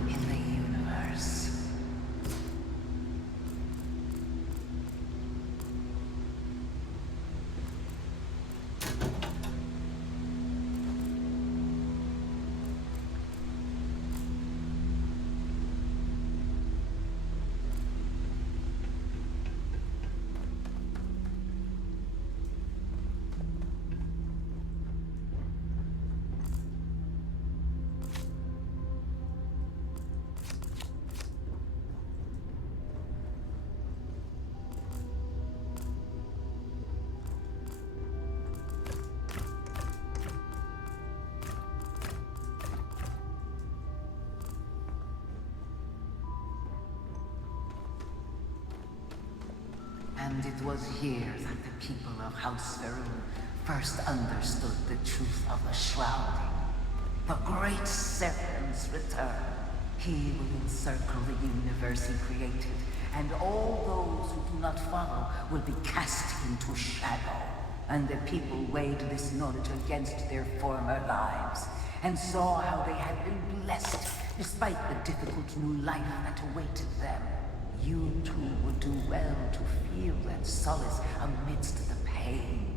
in the universe. And it was here that the people of House Farouk first understood the truth of the shrouding. The Great Serpent's return. He will encircle the universe he created, and all those who do not follow will be cast into shadow. And the people weighed this knowledge against their former lives, and saw how they had been blessed despite the difficult new life that awaited them. You too would do well to feel that solace amidst the pain.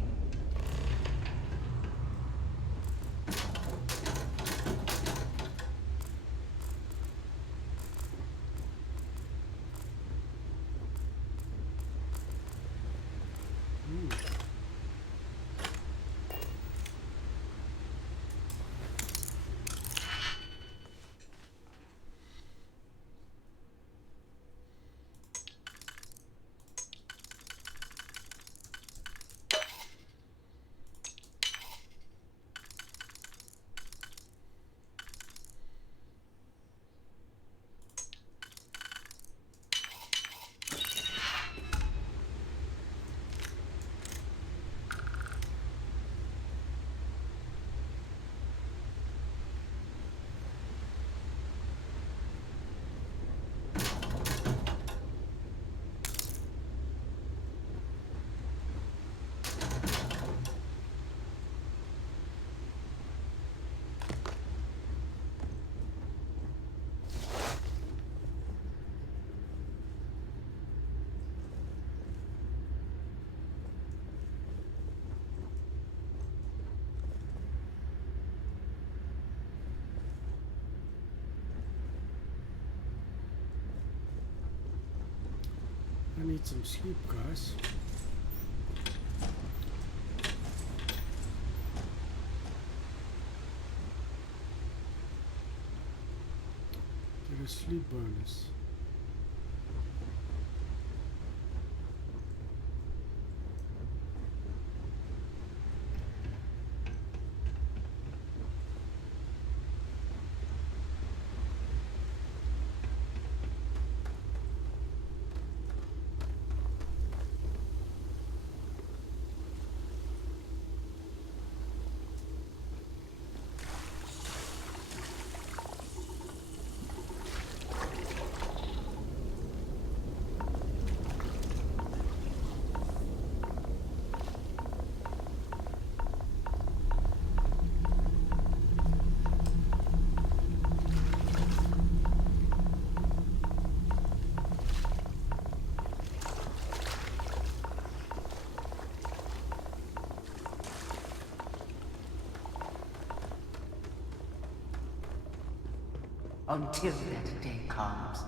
I need some sleep, guys. Get a sleep bonus. Until that day comes,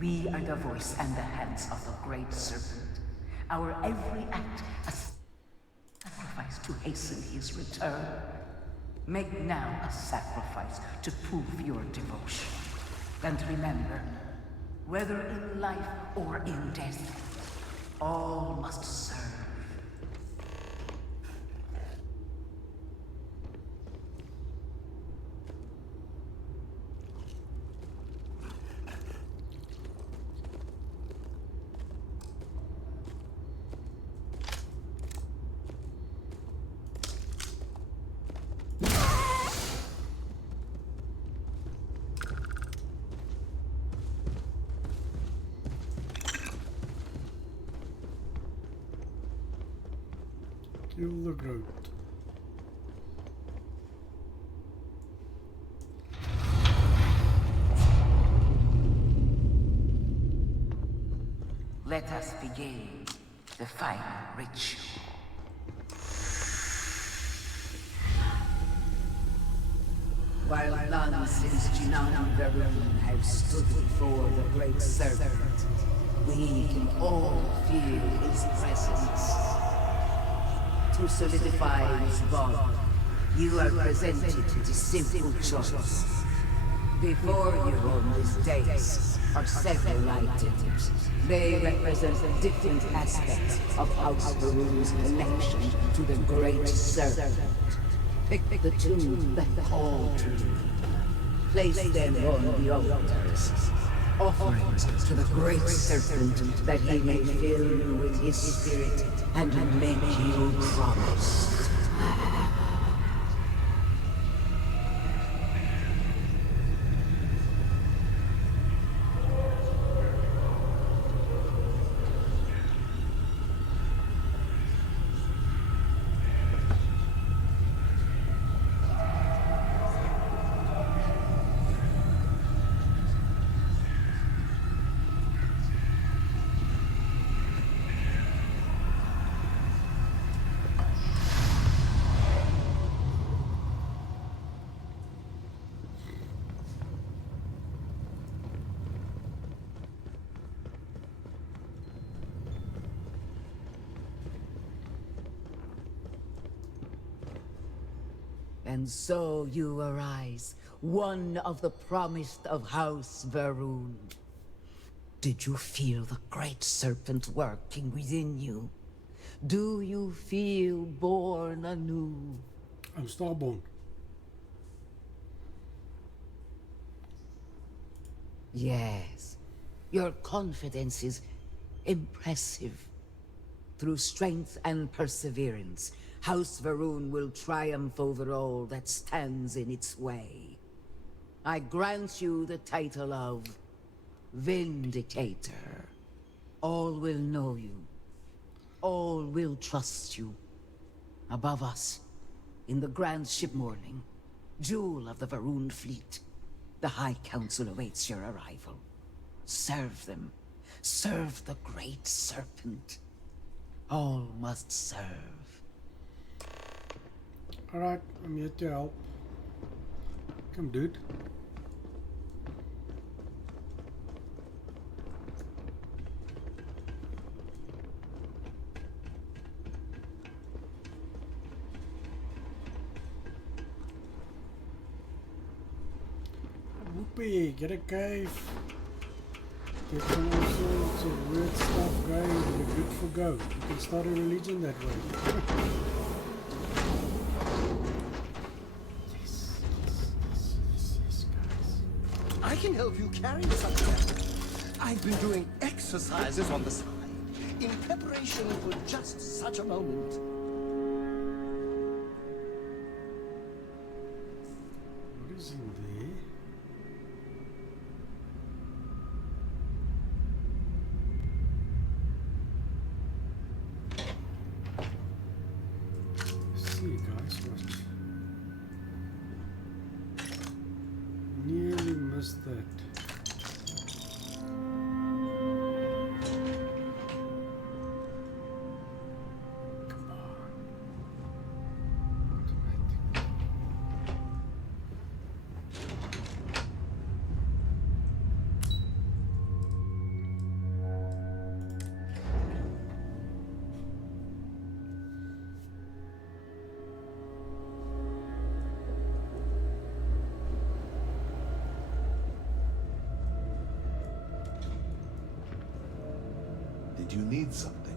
we are the voice and the hands of the Great Serpent. Our every act a sacrifice to hasten his return. Make now a sacrifice to prove your devotion. And remember, whether in life or in death, all must serve. Kill the goat. Let us begin the final ritual. While none since Jinan Varun have stood before the Great Serpent, we can all feel his presence. To solidify his bond, you are presented with a simple choice. Before you on this dais are several items. They represent different aspects of House Varun's connection to the Great Serpent. Pick the two that call to you. Place them on the altars. Offerings to the Great Serpent that he may fill you with his spirit and make you promise. And so you arise, one of the promised of House Varun. Did you feel the Great Serpent working within you? Do you feel born anew? I'm Starborn. Yes. Your confidence is impressive. Through strength and perseverance, House Varun will triumph over all that stands in its way. I grant you the title of Vindicator. All will know you. All will trust you. Above us, in the Grand Ship Morning, jewel of the Varun fleet, the High Council awaits your arrival. Serve them. Serve the Great Serpent. All must serve. Alright, I'm here to help. Come, dude. Whoopee, get a cave. Get some all sorts of weird stuff going. You're good for go. You can start a religion that way. I can help you carry something. I've been doing exercises on the side, in preparation for just such a moment. What is in there? See, guys, watch. Nearly missed that. Come on. Automatic. Did you need something?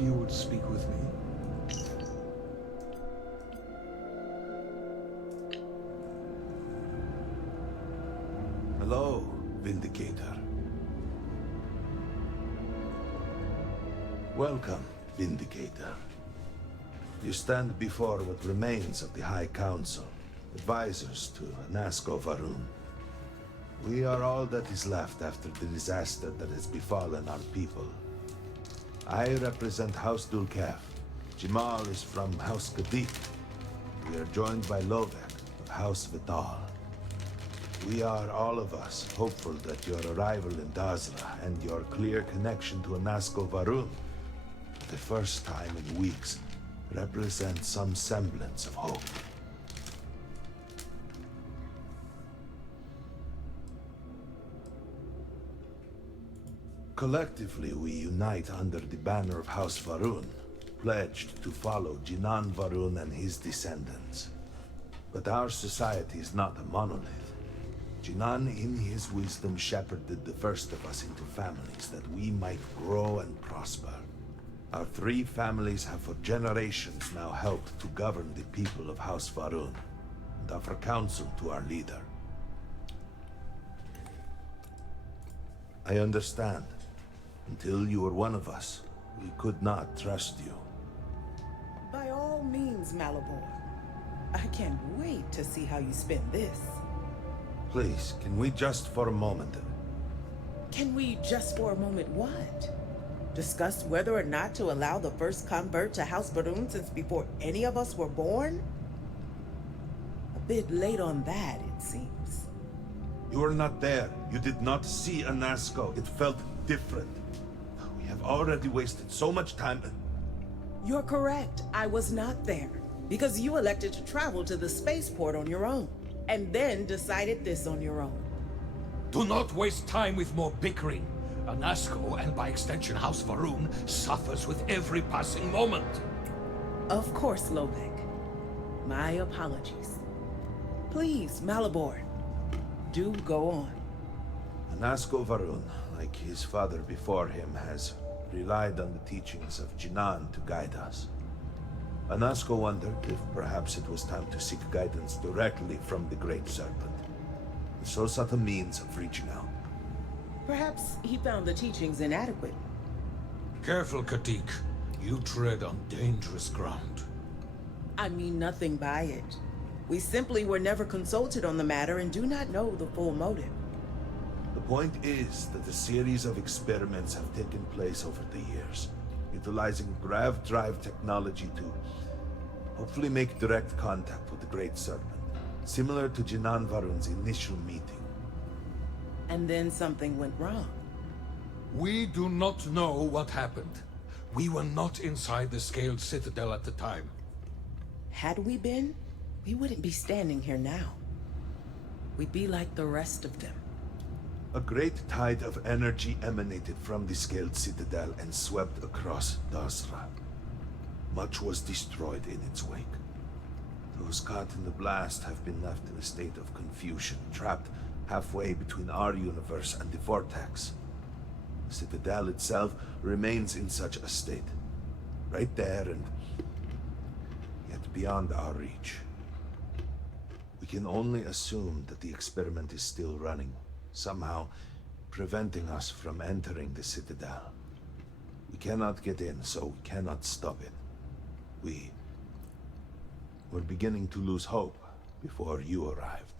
You would speak with me? Hello, Vindicator. Welcome, Vindicator. You stand before what remains of the High Council, advisors to Nasco Varun. We are all that is left after the disaster that has befallen our people. I represent House Dulkef. Jamal is from House Kadik. We are joined by Lovek of House Vital. We are, all of us, hopeful that your arrival in Dazra and your clear connection to Nasco Varun, for the first time in weeks, represent some semblance of hope. Collectively, we unite under the banner of House Varun, pledged to follow Jinan Varun and his descendants. But our society is not a monolith. Jinan, in his wisdom, shepherded the first of us into families that we might grow and prosper. Our 3 families have for generations now helped to govern the people of House Varun, and offer counsel to our leader. I understand. Until you were one of us, we could not trust you. By all means, Malibor. I can't wait to see how you spend this. Please, can we just for a moment? Can we just for a moment what? Discuss whether or not to allow the first convert to House Varun since before any of us were born? A bit late on that, it seems. You were not there. You did not see Anasco. It felt different. We have already wasted so much time. You're correct. I was not there. Because you elected to travel to the spaceport on your own. And then decided this on your own. Do not waste time with more bickering. Anasco, and by extension House Varun, suffers with every passing moment. Of course, Lovek. My apologies. Please, Malibor, do go on. Anasco Varun, like his father before him, has relied on the teachings of Jinan to guide us. Anasco wondered if perhaps it was time to seek guidance directly from the Great Serpent. And so sought a means of reaching out. Perhaps he found the teachings inadequate. Careful, Katik. You tread on dangerous ground. I mean nothing by it. We simply were never consulted on the matter and do not know the full motive. The point is that a series of experiments have taken place over the years, utilizing grav drive technology to hopefully make direct contact with the Great Serpent, similar to Jinan Varun's initial meeting. And then something went wrong. We do not know what happened. We were not inside the Scaled Citadel at the time. Had we been, we wouldn't be standing here now. We'd be like the rest of them. A great tide of energy emanated from the Scaled Citadel and swept across Dazra. Much was destroyed in its wake. Those caught in the blast have been left in a state of confusion, trapped halfway between our universe and the Vortex. The Citadel itself remains in such a state. Right there and yet beyond our reach. We can only assume that the experiment is still running, somehow preventing us from entering the Citadel. We cannot get in, so we cannot stop it. We're beginning to lose hope before you arrived.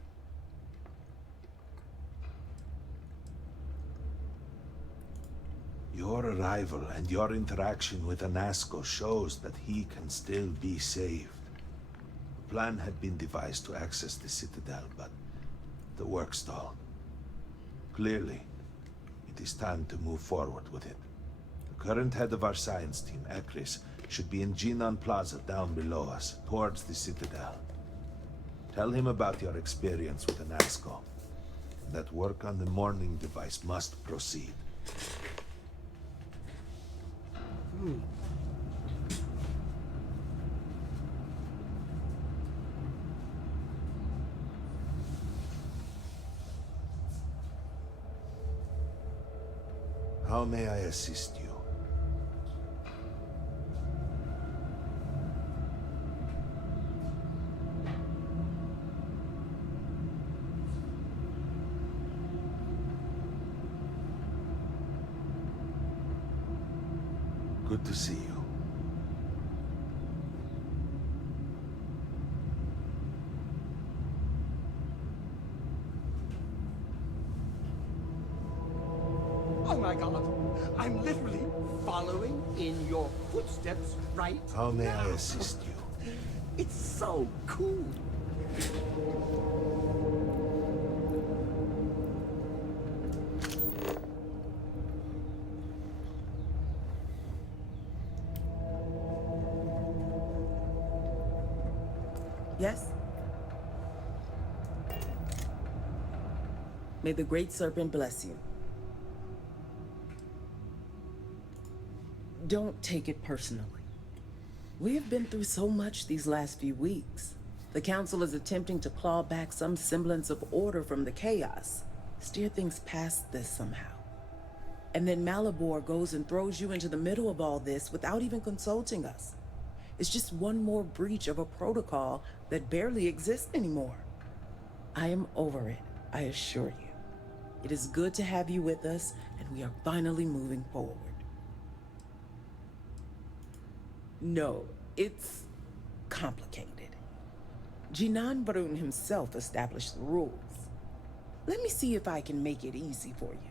Your arrival and your interaction with Anasco shows that he can still be saved. A plan had been devised to access the Citadel, but the work stalled. Clearly, it is time to move forward with it. The current head of our science team, Ekris, should be in Jinan Plaza down below us, towards the Citadel. Tell him about your experience with the Nazco. That work on the morning device must proceed. How may I assist you? Good to see you. Oh my god! I'm literally following in your footsteps right How may I now. assist you? It's so cool. Yes? May the Great Serpent bless you. Don't take it personally. We have been through so much these last few weeks. The Council is attempting to claw back some semblance of order from the chaos, steer things past this somehow. And then Malabor goes and throws you into the middle of all this without even consulting us. It's just one more breach of a protocol that barely exists anymore. I am over it, I assure you. It is good to have you with us, and we are finally moving forward. No, it's complicated. Jinan Varun himself established the rules. Let me see if I can make it easy for you.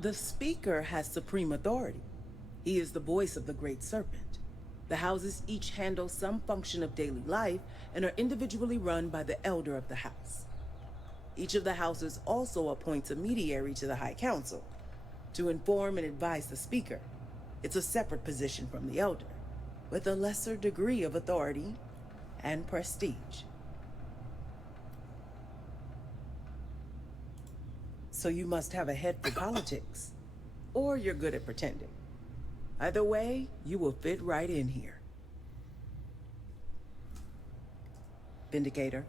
The Speaker has supreme authority. He is the voice of the Great Serpent. The houses each handle some function of daily life and are individually run by the Elder of the House. Each of the houses also appoints a mediary to the High Council to inform and advise the Speaker. It's a separate position from the Elder, with a lesser degree of authority and prestige. So you must have a head for politics, or you're good at pretending. Either way, you will fit right in here. Vindicator.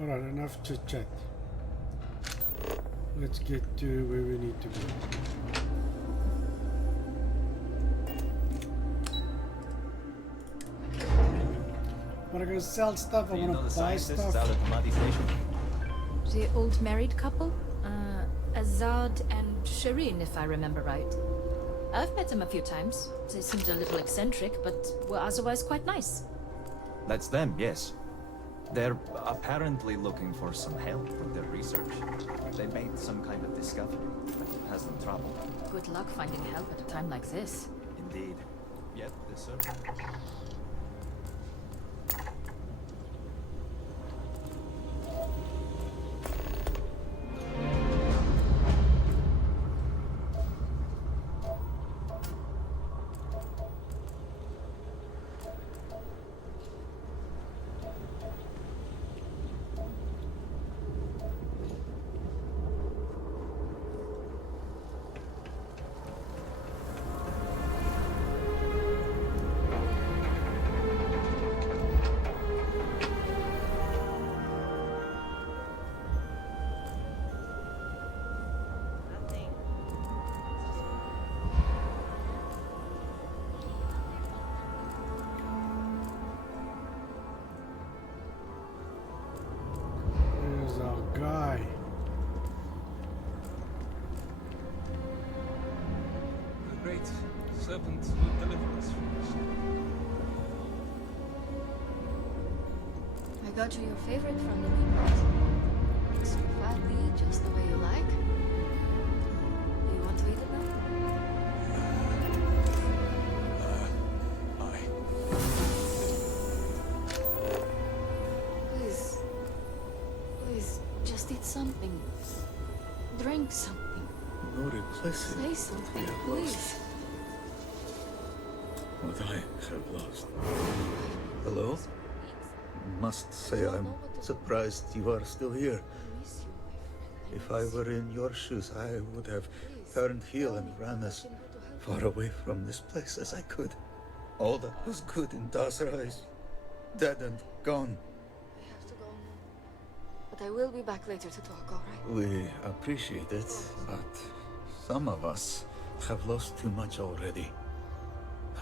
Alright, enough chit chat. Let's get to where we need to go. Wanna go sell stuff? I wanna buy stuff. Out at the Muddy Station? The old married couple? Azad and Shireen, if I remember right. I've met them a few times. They seemed a little eccentric, but were otherwise quite nice. That's them, yes. They're apparently looking for some help with their research. They made some kind of discovery that has them troubled. Good luck finding help at a time like this. Indeed. Yet the serpent. There's our guy. The great serpent will deliver us from this. I got you your favorite from the meatballs. It's fatly, just the way you like. You want to eat it now? Please, just eat something. Drink something. No replacing Say something, what we have please. lost. What I have lost. Hello? must say I'm surprised you are still here. If I were in your shoes, I would have turned heel and ran as far away from this place as I could. All that was good in Dasra is dead and gone. I have to go now. But I will be back later to talk, alright? We appreciate it, but some of us have lost too much already.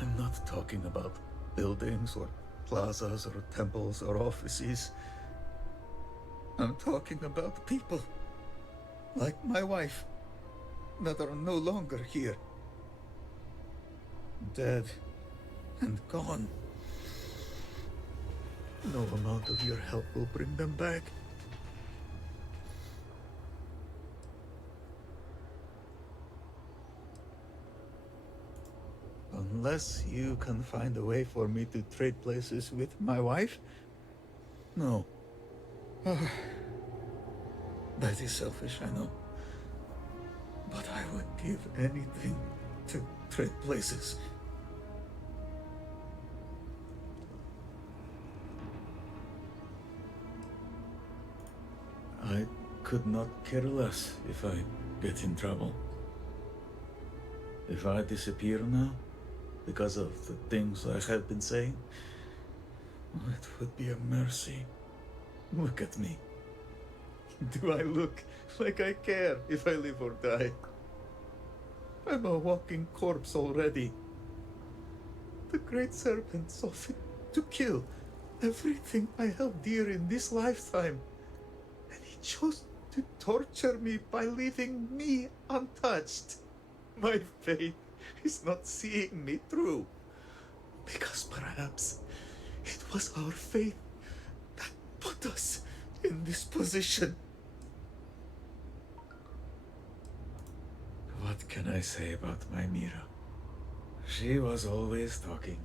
I'm not talking about buildings or plazas or temples or offices. I'm talking about people, like my wife, that are no longer here. Dead and gone. No amount of your help will bring them back. Unless you can find a way for me to trade places with my wife? No. That is selfish, I know. But I would give anything to trade places. I could not care less if I get in trouble. If I disappear now, because of the things I have been saying, it would be a mercy. Look at me. Do I look like I care if I live or die? I'm a walking corpse already. The Great Serpent saw fit to kill everything I held dear in this lifetime. And he chose to torture me by leaving me untouched. My fate is not seeing me through. Because perhaps it was our fate that put us in this position. What can I say about my Mira? She was always talking.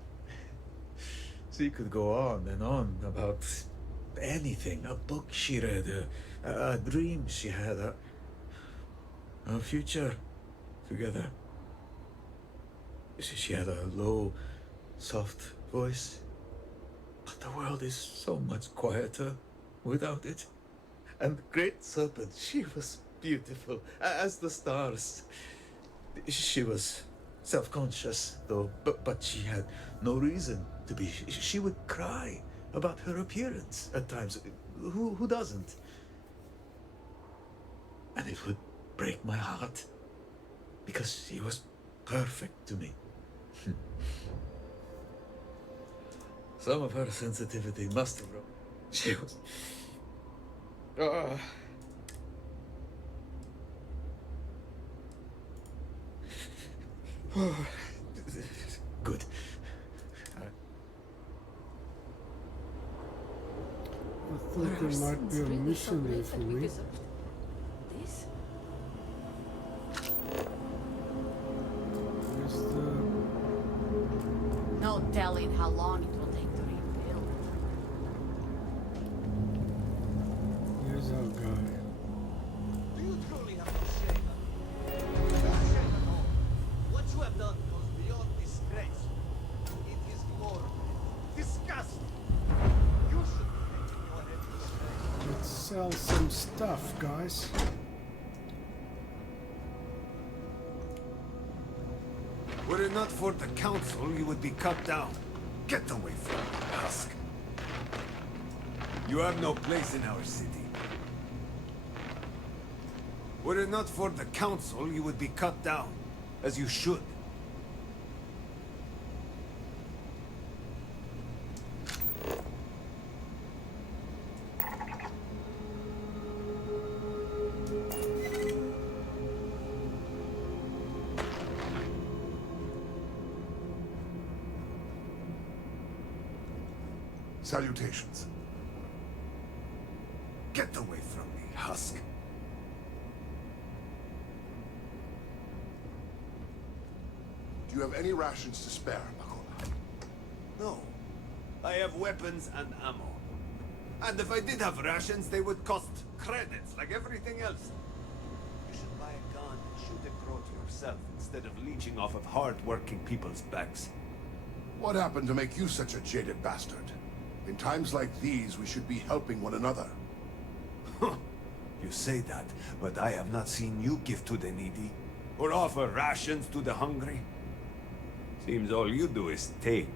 She could go on and on about anything. A book she read, a dream she had, a future together. She had a low, soft voice. But the world is so much quieter without it. And Great Serpent, she was beautiful as the stars. She was self-conscious, though, but she had no reason to be. She would cry about her appearance at times. Who doesn't? And it would break my heart, because she was perfect to me. Some of her sensitivity must have grown. She was... Good. I think there might be a mission there for me. This? Where's the... No telling how long it will take to rebuild. Here's our guy. Do you truly have no shame? No shame at all. What you have done goes beyond disgrace. It is morbid, disgusting. You should be hanging your head in shame. Let's sell some stuff, guys. Were it not for the council, you would be cut down. Get away from me, husk. You have no place in our city. Were it not for the council, you would be cut down, as you should. Salutations. Get away from me, husk. Do you have any rations to spare, Makola? No. I have weapons and ammo. And if I did have rations, they would cost credits, like everything else. You should buy a gun and shoot a crow to yourself, instead of leeching off of hard-working people's backs. What happened to make you such a jaded bastard? In times like these, we should be helping one another. You say that, but I have not seen you give to the needy, or offer rations to the hungry. Seems all you do is take.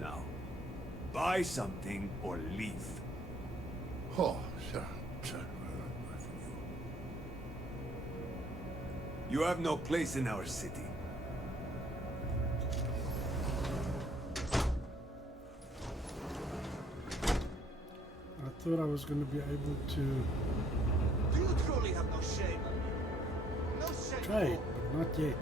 Now, buy something or leave. Oh, sure. You have no place in our city. I thought I was going to be able to Do you truly have no shame? No shame. try it, but not yet.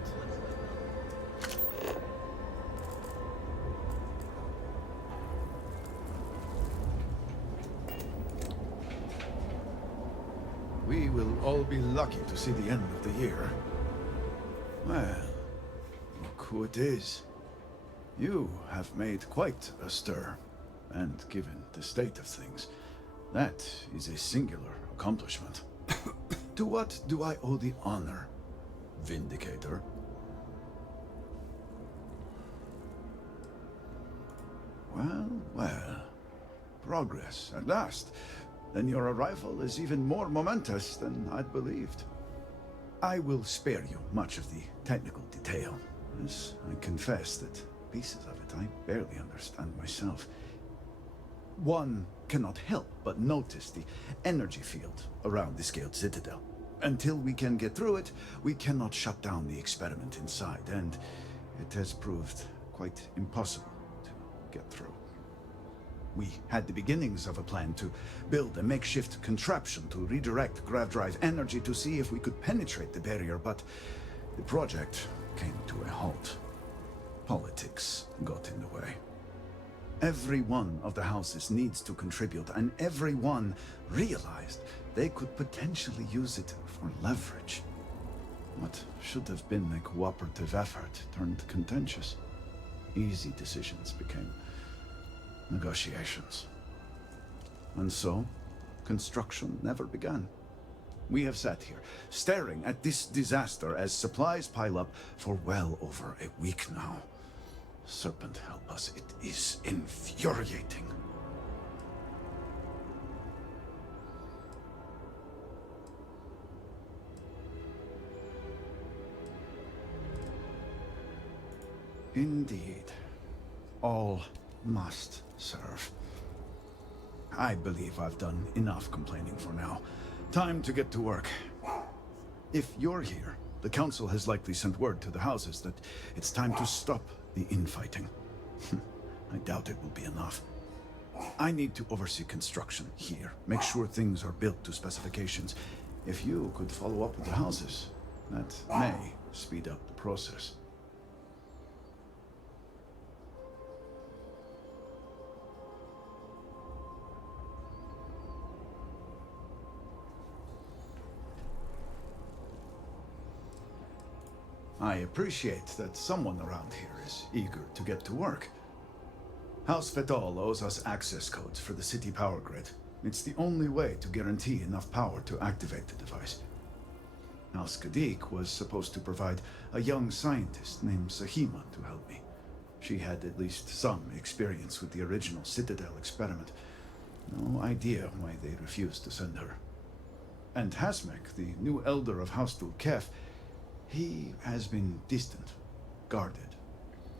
We will all be lucky to see the end of the year. Well, look who it is. You have made quite a stir, and given the state of things, that is a singular accomplishment. To what do I owe the honor, Vindicator? Well, well. Progress, at last. Then your arrival is even more momentous than I'd believed. I will spare you much of the technical detail, as I confess that pieces of it I barely understand myself. One cannot help but notice the energy field around the scaled citadel. Until we can get through it, we cannot shut down the experiment inside, and it has proved quite impossible to get through. We had the beginnings of a plan to build a makeshift contraption to redirect grav drive energy to see if we could penetrate the barrier, but the project came to a halt. Politics got in the way. Every one of the houses needs to contribute, and everyone realized they could potentially use it for leverage. What should have been a cooperative effort turned contentious. Easy decisions became negotiations. And so, construction never began. We have sat here, staring at this disaster as supplies pile up for well over a week now. Serpent help us, it is infuriating. Indeed. All must serve. I believe I've done enough complaining for now. Time to get to work. If you're here, the Council has likely sent word to the houses that it's time to stop the infighting. I doubt it will be enough. I need to oversee construction here, make sure things are built to specifications. If you could follow up with the houses, that may speed up the process. I appreciate that someone around here is eager to get to work. House Fetal owes us access codes for the city power grid. It's the only way to guarantee enough power to activate the device. House Kadik was supposed to provide a young scientist named Sahima to help me. She had at least some experience with the original Citadel experiment. No idea why they refused to send her. And Hasmek, the new elder of House Dulkef, he has been distant, guarded.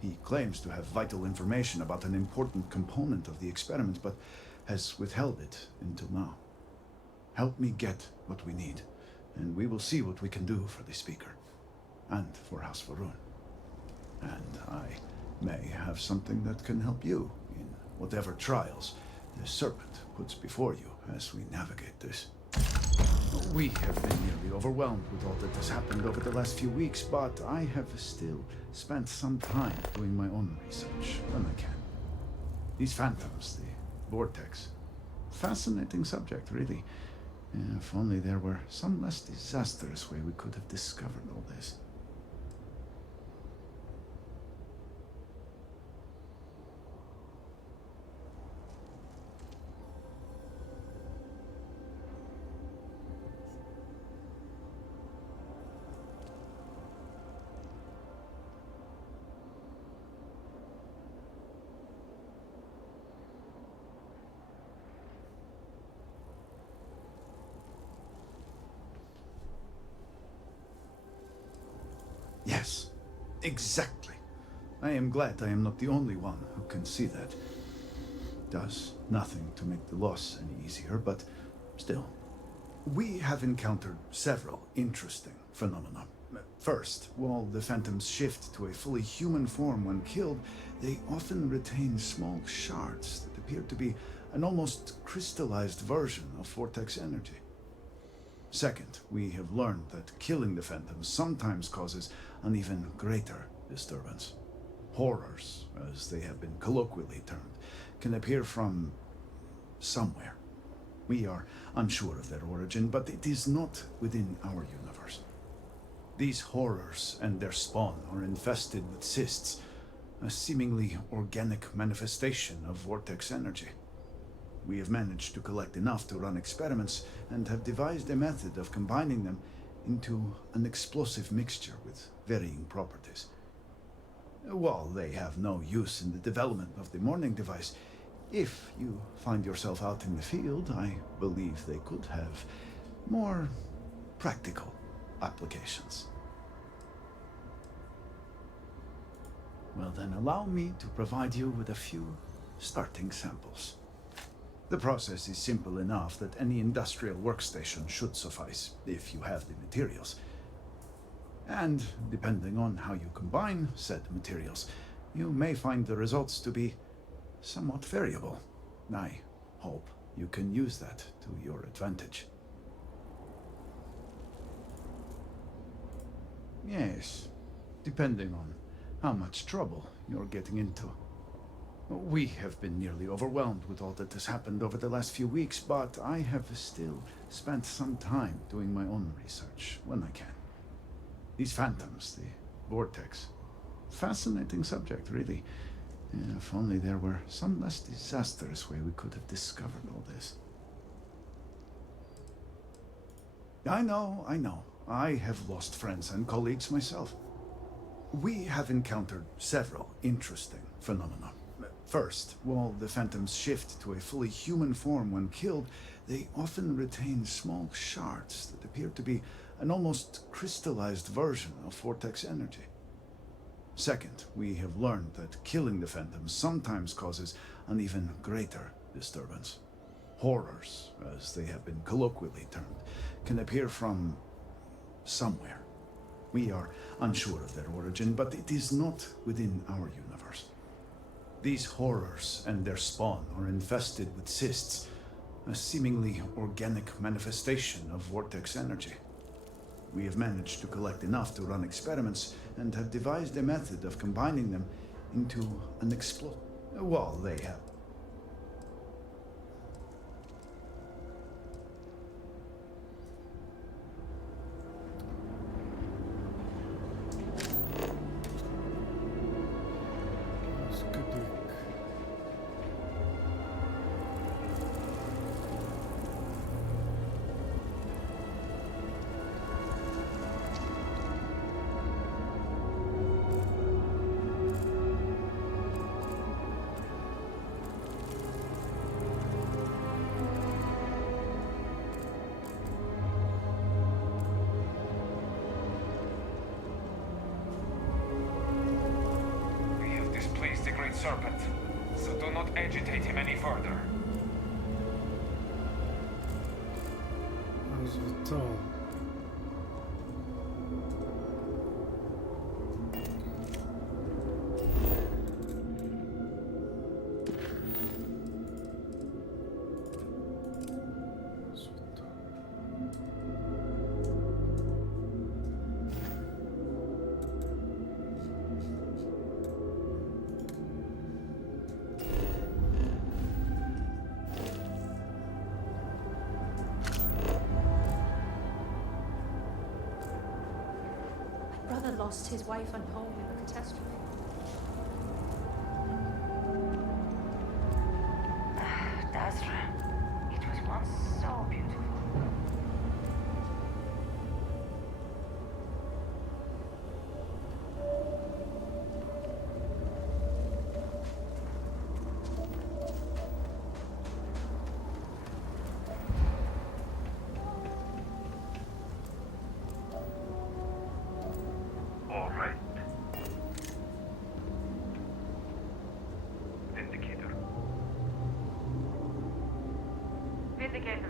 He claims to have vital information about an important component of the experiment, but has withheld it until now. Help me get what we need, and we will see what we can do for the Speaker, and for House Varun. And I may have something that can help you in whatever trials the Serpent puts before you as we navigate this. We have been nearly overwhelmed with all that has happened over the last few weeks, but I have still spent some time doing my own research when I can. These phantoms, the vortex, fascinating subject, really. If only there were some less disastrous way we could have discovered all this. Yes, exactly. I am glad I am not the only one who can see that. Does nothing to make the loss any easier, but still. We have encountered several interesting phenomena. First, while the phantoms shift to a fully human form when killed, they often retain small shards that appear to be an almost crystallized version of vortex energy. Second, we have learned that killing the phantoms sometimes causes an even greater disturbance. Horrors, as they have been colloquially termed, can appear from somewhere. We are unsure of their origin, but it is not within our universe. These horrors and their spawn are infested with cysts, a seemingly organic manifestation of vortex energy. We have managed to collect enough to run experiments and have devised a method of combining them into an explosive mixture with varying properties. While they have no use in the development of the morning device, if you find yourself out in the field, I believe they could have more practical applications. Well then, allow me to provide you with a few starting samples. The process is simple enough that any industrial workstation should suffice, if you have the materials. And depending on how you combine said materials, you may find the results to be somewhat variable. I hope you can use that to your advantage. Yes, depending on how much trouble you're getting into. We have been nearly overwhelmed with all that has happened over the last few weeks, but I have still spent some time doing my own research when I can. These phantoms, the vortex. Fascinating subject, really. If only there were some less disastrous way we could have discovered all this. I know. I have lost friends and colleagues myself. We have encountered several interesting phenomena. First, while the phantoms shift to a fully human form when killed, they often retain small shards that appear to be an almost crystallized version of vortex energy. Second, we have learned that killing the phantoms sometimes causes an even greater disturbance. Horrors, as they have been colloquially termed, can appear from somewhere. We are unsure of their origin, but it is not within our universe. These horrors and their spawn are infested with cysts, a seemingly organic manifestation of vortex energy. We have managed to collect enough to run experiments and have devised a method of combining them into an well, they have. Serpent, so do not agitate him any further. As we told. Brother lost his wife and home in the catastrophe. Dasra, it was once so beautiful. All indicator.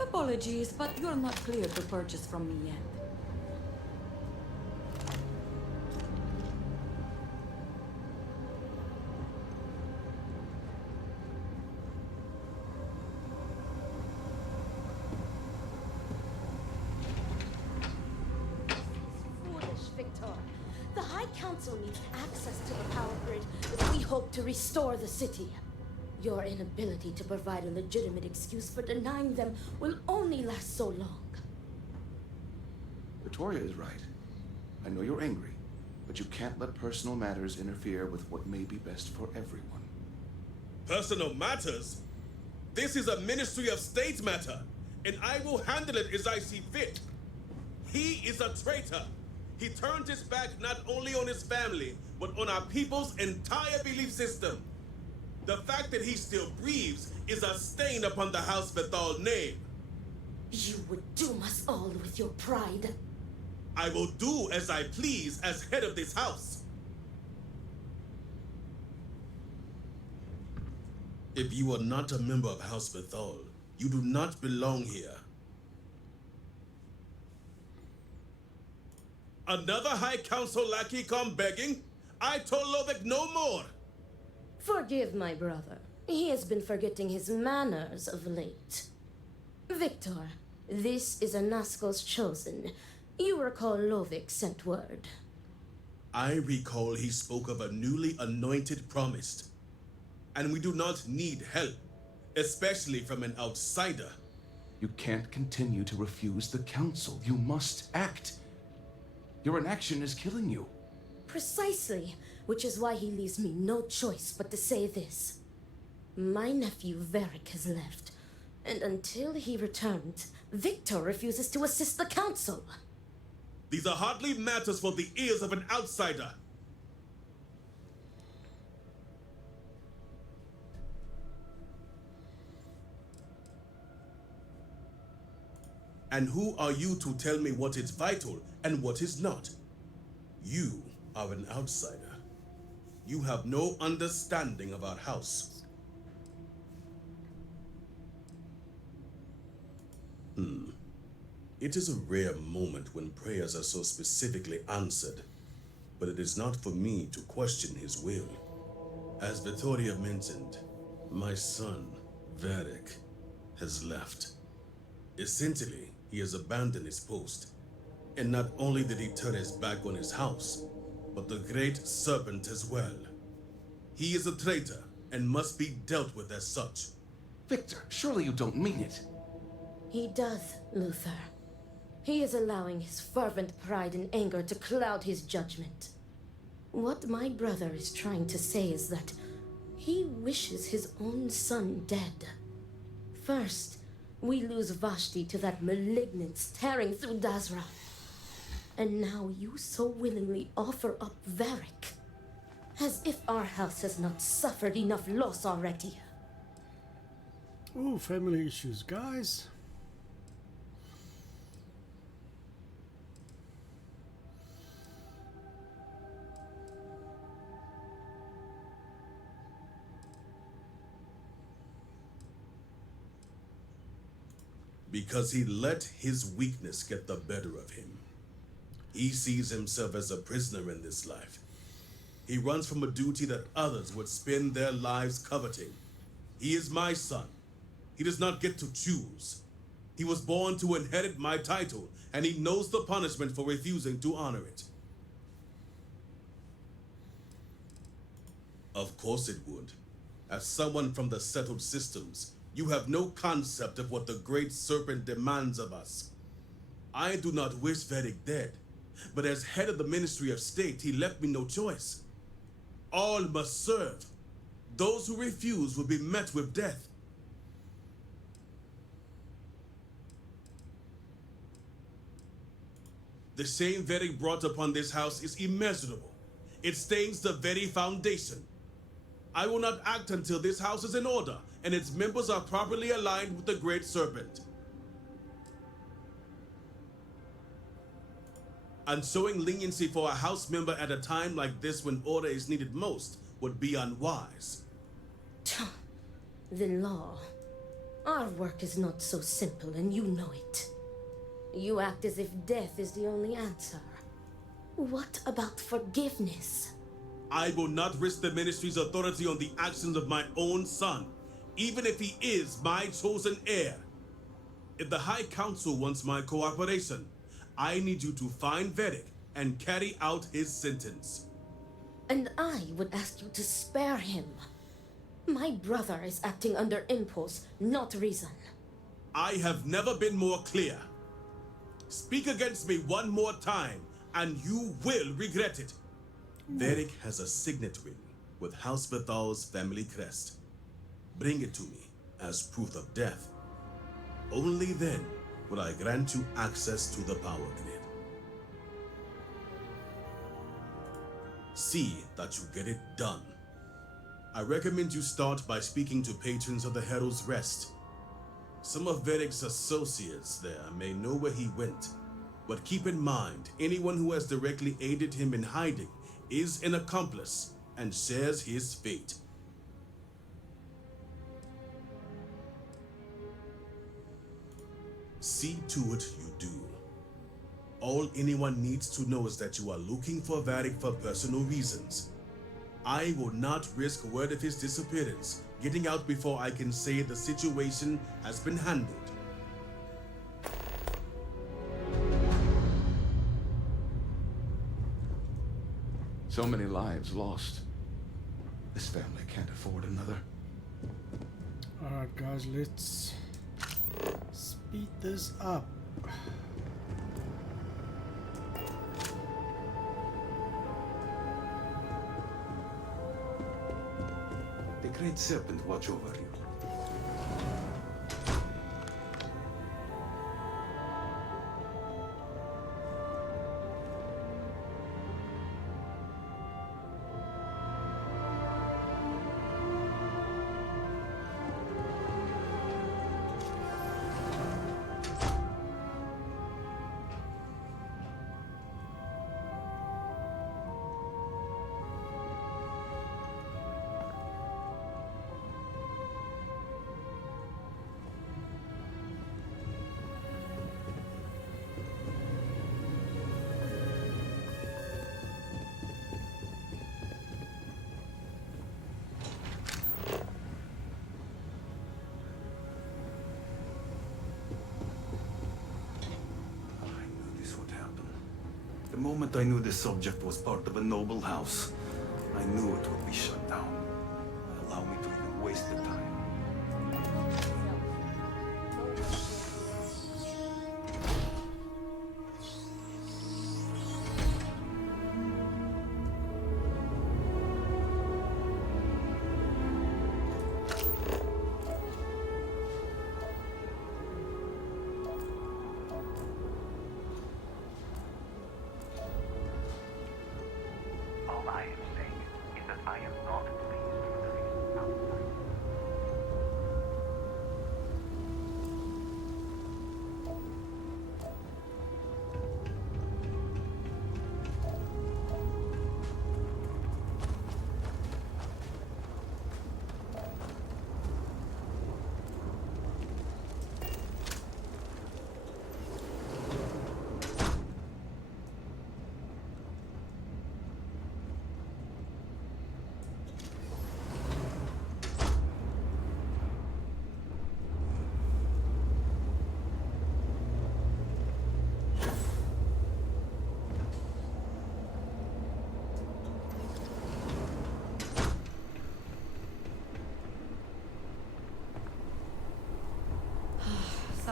Apologies, but you're not clear to purchase from me yet. Foolish, Victor. The High Council needs access to the power grid if we hope to restore the city. Your inability to provide a legitimate excuse for denying them will only last so long. Victoria is right. I know you're angry, but you can't let personal matters interfere with what may be best for everyone. Personal matters? This is a Ministry of State matter, and I will handle it as I see fit. He is a traitor. He turned his back not only on his family, but on our people's entire belief system. The fact that he still breathes is a stain upon the House Bethal name. You would doom us all with your pride. I will do as I please as head of this house. If you are not a member of House Bethal, you do not belong here. Another High Council lackey come begging? I told Lovick no more. Forgive my brother. He has been forgetting his manners of late. Victor, this is a Nazgul's chosen. You recall Lovick sent word. I recall he spoke of a newly anointed promised. And we do not need help, especially from an outsider. You can't continue to refuse the council. You must act. Your inaction is killing you. Precisely, which is why he leaves me no choice but to say this. My nephew Varric has left, and until he returns, Victor refuses to assist the council. These are hardly matters for the ears of an outsider. And who are you to tell me what is vital and what is not? You are an outsider. You have no understanding of our house. It is a rare moment when prayers are so specifically answered, but it is not for me to question his will. As Vittoria mentioned, my son, Varric, has left. Essentially, he has abandoned his post. And not only did he turn his back on his house, but the Great Serpent as well. He is a traitor and must be dealt with as such. Victor, surely you don't mean it. He does, Luther. He is allowing his fervent pride and anger to cloud his judgment. What my brother is trying to say is that he wishes his own son dead. First, we lose Vashti to that malignance tearing through Dazra. And now you so willingly offer up Varric. As if our house has not suffered enough loss already. Ooh, family issues, guys. Because he let his weakness get the better of him. He sees himself as a prisoner in this life. He runs from a duty that others would spend their lives coveting. He is my son. He does not get to choose. He was born to inherit my title, and he knows the punishment for refusing to honor it. Of course it would. As someone from the settled systems, You have no concept of what the Great Serpent demands of us. I do not wish Vedic dead, but as head of the Ministry of State, he left me no choice. All must serve. Those who refuse will be met with death. The shame Vedic brought upon this house is immeasurable. It stains the very foundation. I will not act until this house is in order and its members are properly aligned with the Great Serpent. And showing leniency for a house member at a time like this when order is needed most would be unwise. The law. Our work is not so simple, and you know it. You act as if death is the only answer. What about forgiveness? I will not risk the ministry's authority on the actions of my own son, even if he is my chosen heir. If the High Council wants my cooperation, I need you to find Vedic and carry out his sentence. And I would ask you to spare him. My brother is acting under impulse, not reason. I have never been more clear. Speak against me one more time, and you will regret it. Vedic has a signet ring with House Bethal's family crest. Bring it to me as proof of death. Only then will I grant you access to the power grid. See that you get it done. I recommend you start by speaking to patrons of the Herald's Rest. Some of Vedic's associates there may know where he went, but keep in mind, anyone who has directly aided him in hiding is an accomplice and shares his fate. See to it you do. All anyone needs to know is that you are looking for Vedic for personal reasons. I will not risk word of his disappearance getting out before I can say the situation has been handled. So many lives lost. This family can't afford another. Alright guys, let's speed this up. The Great Serpent watch over you. The moment I knew the subject was part of a noble house, I knew it would be shut down. Allow me to even waste the time. All I am saying is that I am not pleased with the recent outside.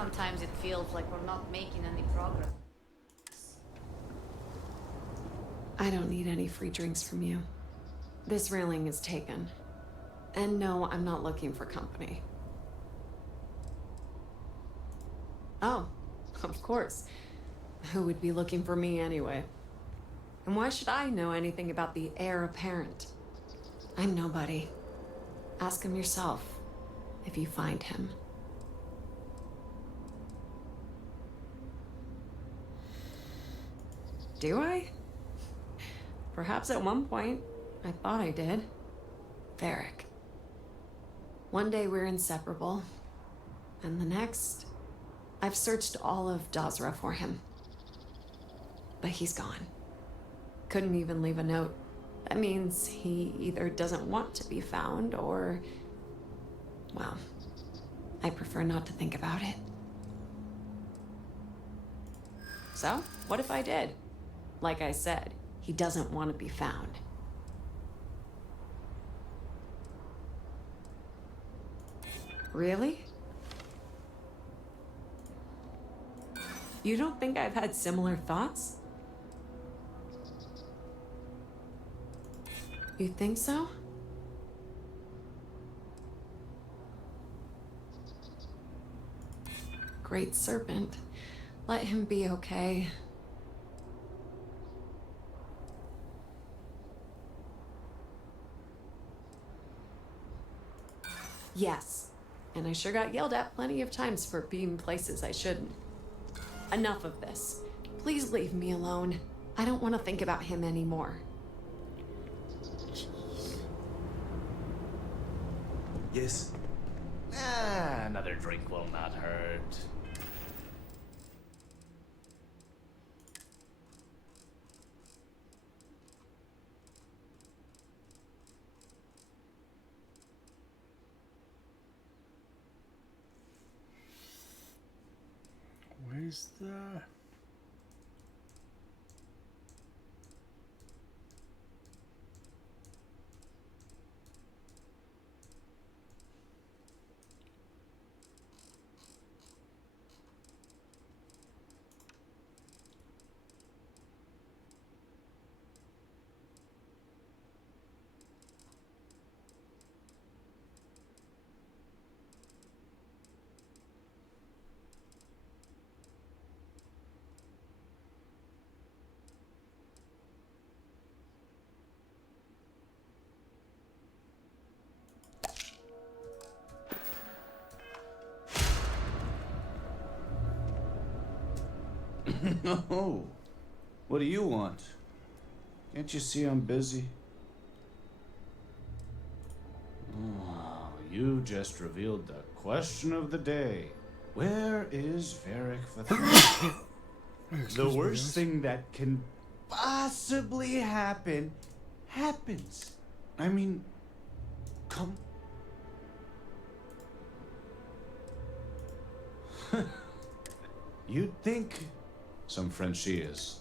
Sometimes it feels like we're not making any progress. I don't need any free drinks from you. This railing is taken. And no, I'm not looking for company. Oh, of course. Who would be looking for me anyway? And why should I know anything about the heir apparent? I'm nobody. Ask him yourself, if you find him. Do I? Perhaps at one point, I thought I did. Varric. One day we're inseparable, and the next, I've searched all of Dazra for him. But he's gone. Couldn't even leave a note. That means he either doesn't want to be found or, well, I prefer not to think about it. So, what if I did? Like I said, he doesn't want to be found. Really? You don't think I've had similar thoughts? You think so? Great serpent. Let him be okay. Yes. And I sure got yelled at plenty of times for being places I shouldn't. Enough of this. Please leave me alone. I don't want to think about him anymore. Yes? Another drink will not hurt. Where's the... No. What do you want? Can't you see I'm busy? Oh, you just revealed the question of the day. Where is Varric Vathor? The worst thing that can possibly happen happens. I mean, come. You'd think some Frenchie is.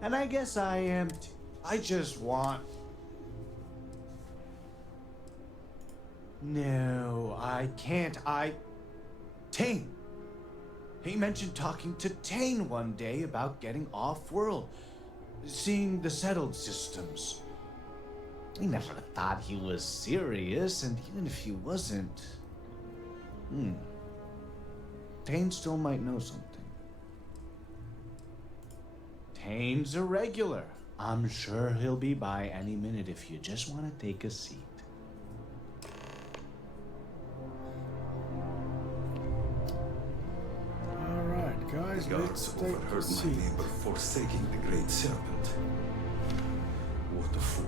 And I guess I am. I just want. No, I can't. Tane. He mentioned talking to Tane one day about getting off-world, seeing the settled systems. I never thought he was serious, and even if he wasn't, Tane still might know something. Tane's a regular. I'm sure he'll be by any minute if you just want to take a seat. Alright, guys, The let's guards take a overheard my seat. neighbor forsaking the great serpent. What a fool.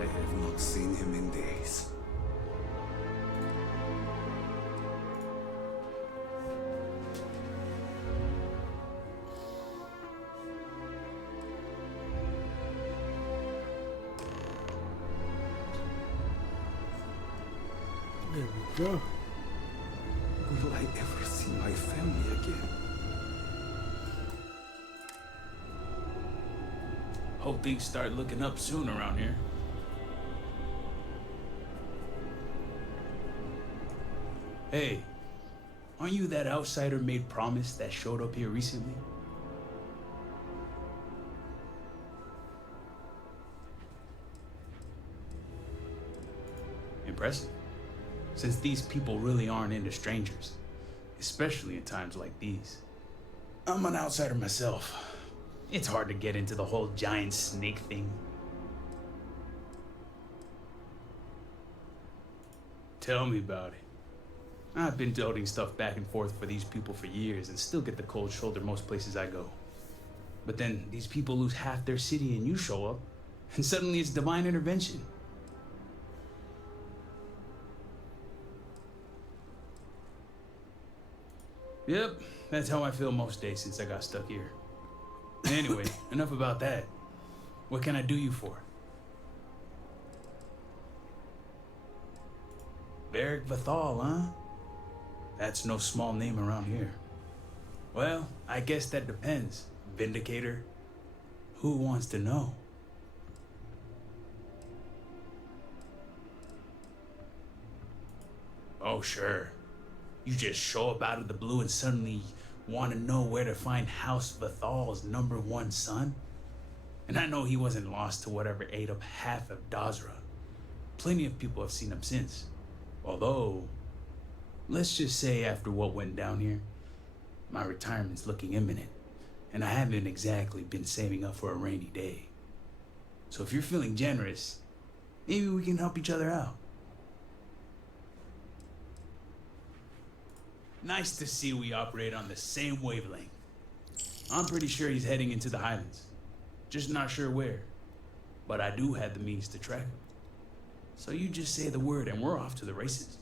I have not seen him in days. There we go. Will I ever see my family again? Hope things start looking up soon around here. Hey, aren't you that outsider made promise that showed up here recently? Impressive. Since these people really aren't into strangers, especially in times like these. I'm an outsider myself. It's hard to get into the whole giant snake thing. Tell me about it. I've been toting stuff back and forth for these people for years and still get the cold shoulder most places I go. But then these people lose half their city and you show up, and suddenly it's divine intervention. Yep, that's how I feel most days since I got stuck here. Anyway, enough about that. What can I do you for? Varric Vathal, huh? That's no small name around here. Well, I guess that depends, Vindicator. Who wants to know? Oh, sure. You just show up out of the blue and suddenly want to know where to find House Vathal's #1 son? And I know he wasn't lost to whatever ate up half of Dazra. Plenty of people have seen him since. Although, let's just say after what went down here, my retirement's looking imminent, and I haven't exactly been saving up for a rainy day. So if you're feeling generous, maybe we can help each other out. Nice to see we operate on the same wavelength. I'm pretty sure he's heading into the Highlands. Just not sure where. But I do have the means to track him. So you just say the word and we're off to the races.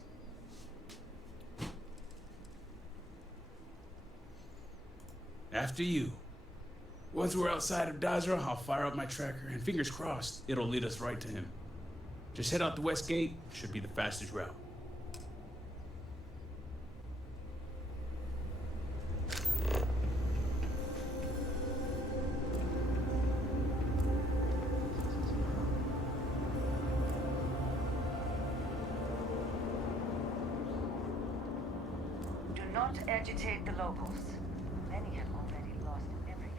After you. Once we're outside of Dazra, I'll fire up my tracker and fingers crossed, it'll lead us right to him. Just head out the west gate, should be the fastest route. Do not agitate the locals. Many have already lost everything.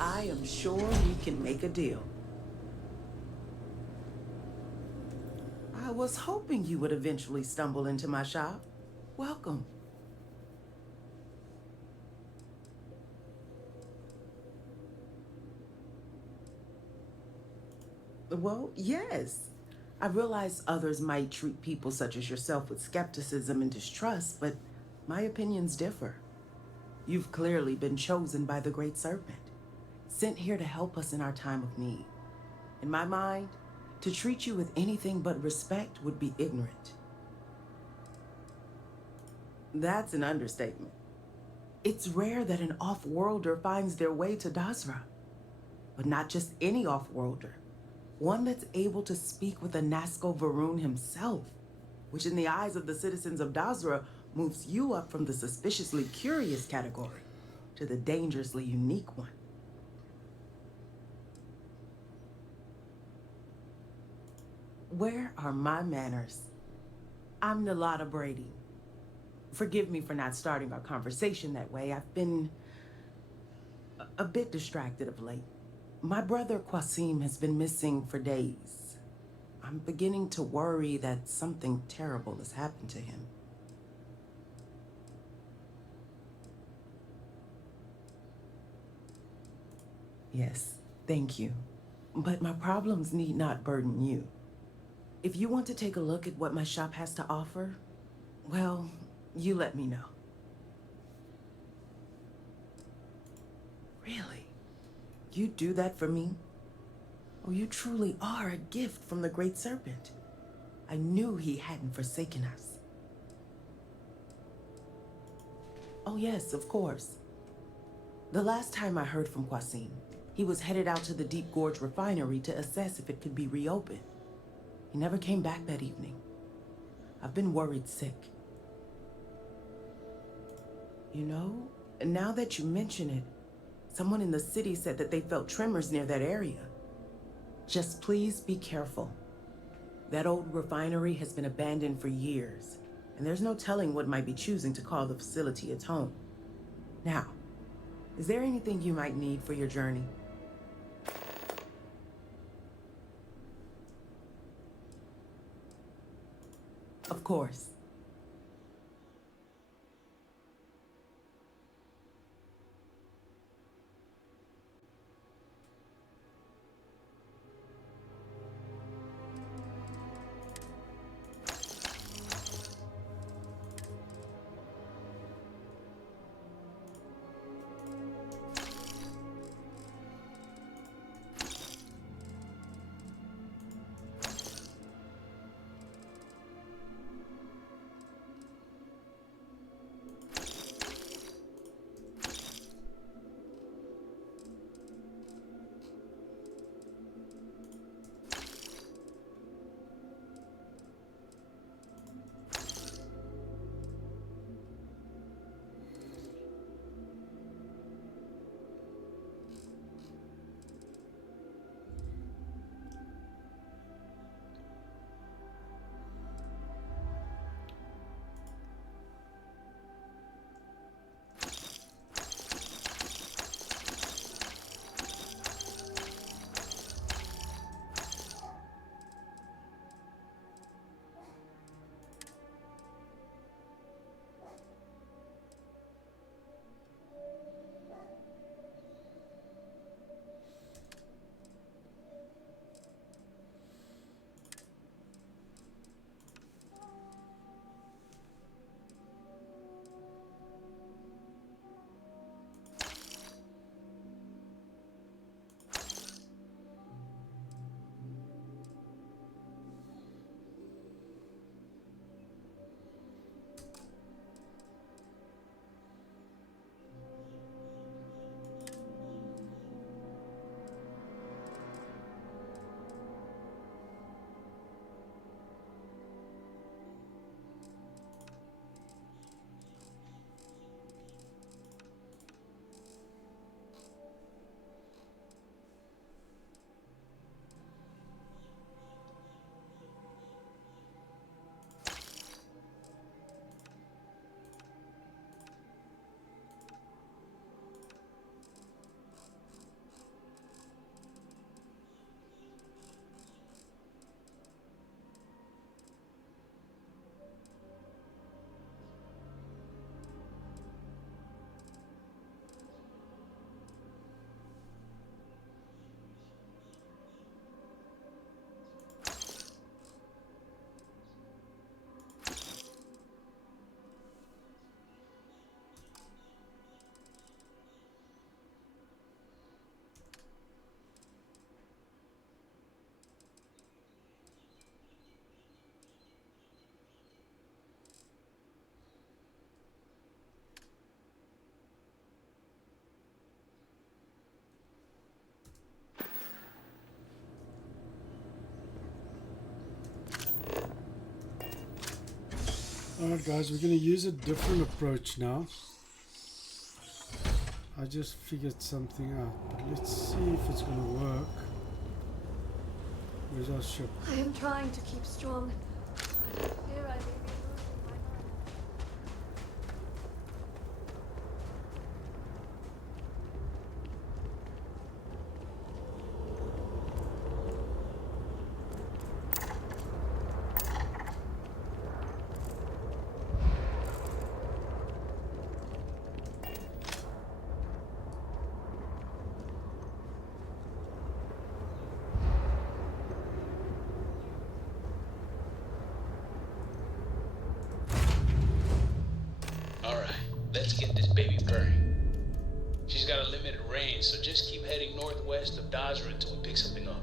I am sure we can make a deal. I was hoping you would eventually stumble into my shop. Welcome. Well, yes. I realize others might treat people such as yourself with skepticism and distrust, but my opinions differ. You've clearly been chosen by the Great Serpent, sent here to help us in our time of need. In my mind, to treat you with anything but respect would be ignorant. That's an understatement. It's rare that an off-worlder finds their way to Dazra. But not just any off-worlder. One that's able to speak with the Nazca Varun himself, which in the eyes of the citizens of Dazra moves you up from the suspiciously curious category to the dangerously unique one. Where are my manners? I'm Nalada Brady. Forgive me for not starting our conversation that way. I've been a bit distracted of late. My brother Qasim has been missing for days. I'm beginning to worry that something terrible has happened to him. Yes, thank you. But my problems need not burden you. If you want to take a look at what my shop has to offer, well, you let me know. Really? You'd do that for me? Oh, you truly are a gift from the Great Serpent. I knew he hadn't forsaken us. Oh yes, of course. The last time I heard from Kwasim, he was headed out to the Deep Gorge refinery to assess if it could be reopened. He never came back that evening. I've been worried sick. You know, now that you mention it, someone in the city said that they felt tremors near that area. Just please be careful. That old refinery has been abandoned for years, and there's no telling what might be choosing to call the facility its home. Now, is there anything you might need for your journey? Of course. Alright guys, we're going to use a different approach now. I just figured something out, but let's see if it's going to work. Where's our ship? I am trying to keep strong, but here I may be losing my mind. let's get this baby purring. She's got a limited range, so just keep heading northwest of Dazra until we pick something up.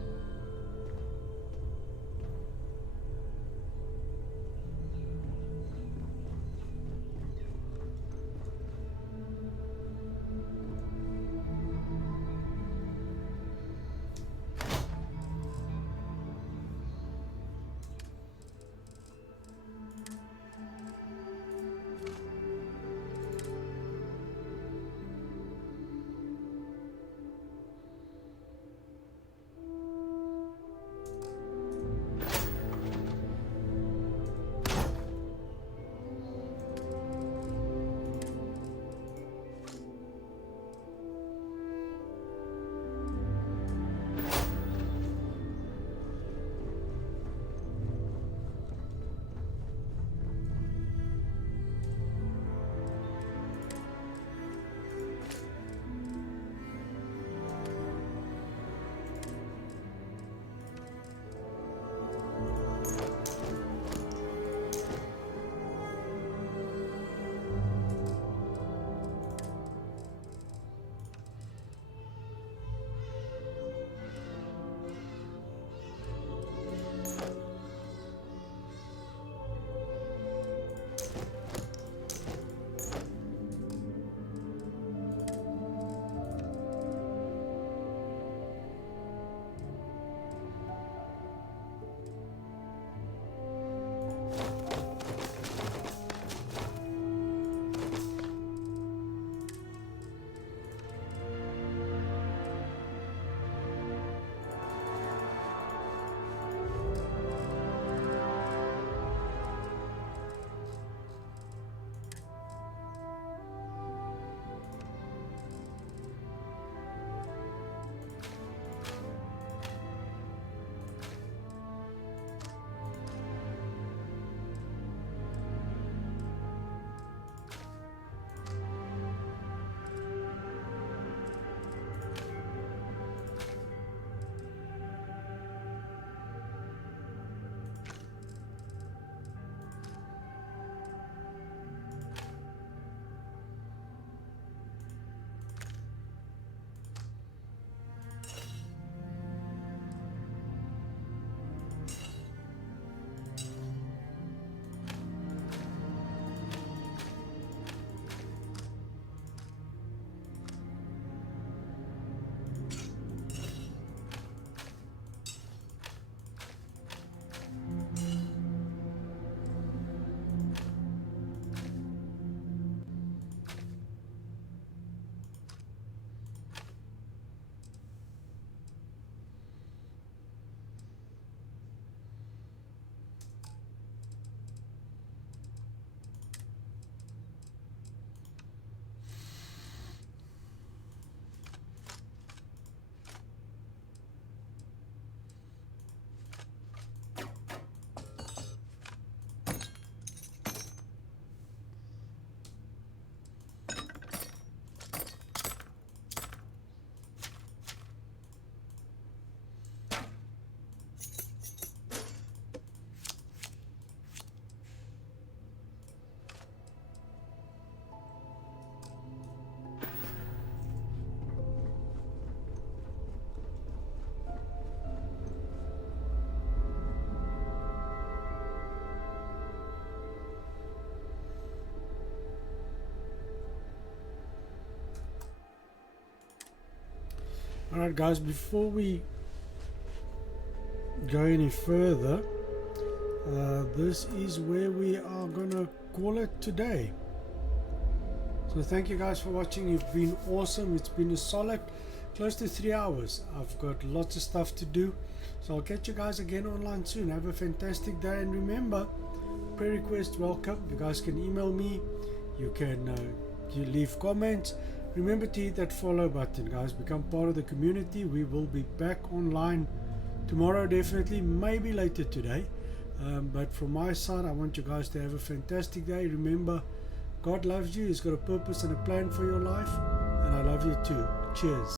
Alright guys, before we go any further, this is where we are gonna call it today. So thank you guys for watching. You've been awesome. It's been a solid close to 3 hours. I've got lots of stuff to do, so I'll catch you guys again online soon. Have a fantastic day, and remember, prayer request welcome. You guys can email me, you can you leave comments. Remember to hit that follow button, guys. Become part of the community. We will be back online tomorrow, definitely, maybe later today, but from my side, I want you guys to have a fantastic day. Remember, God loves you. He's got a purpose and a plan for your life, and I love you too. Cheers.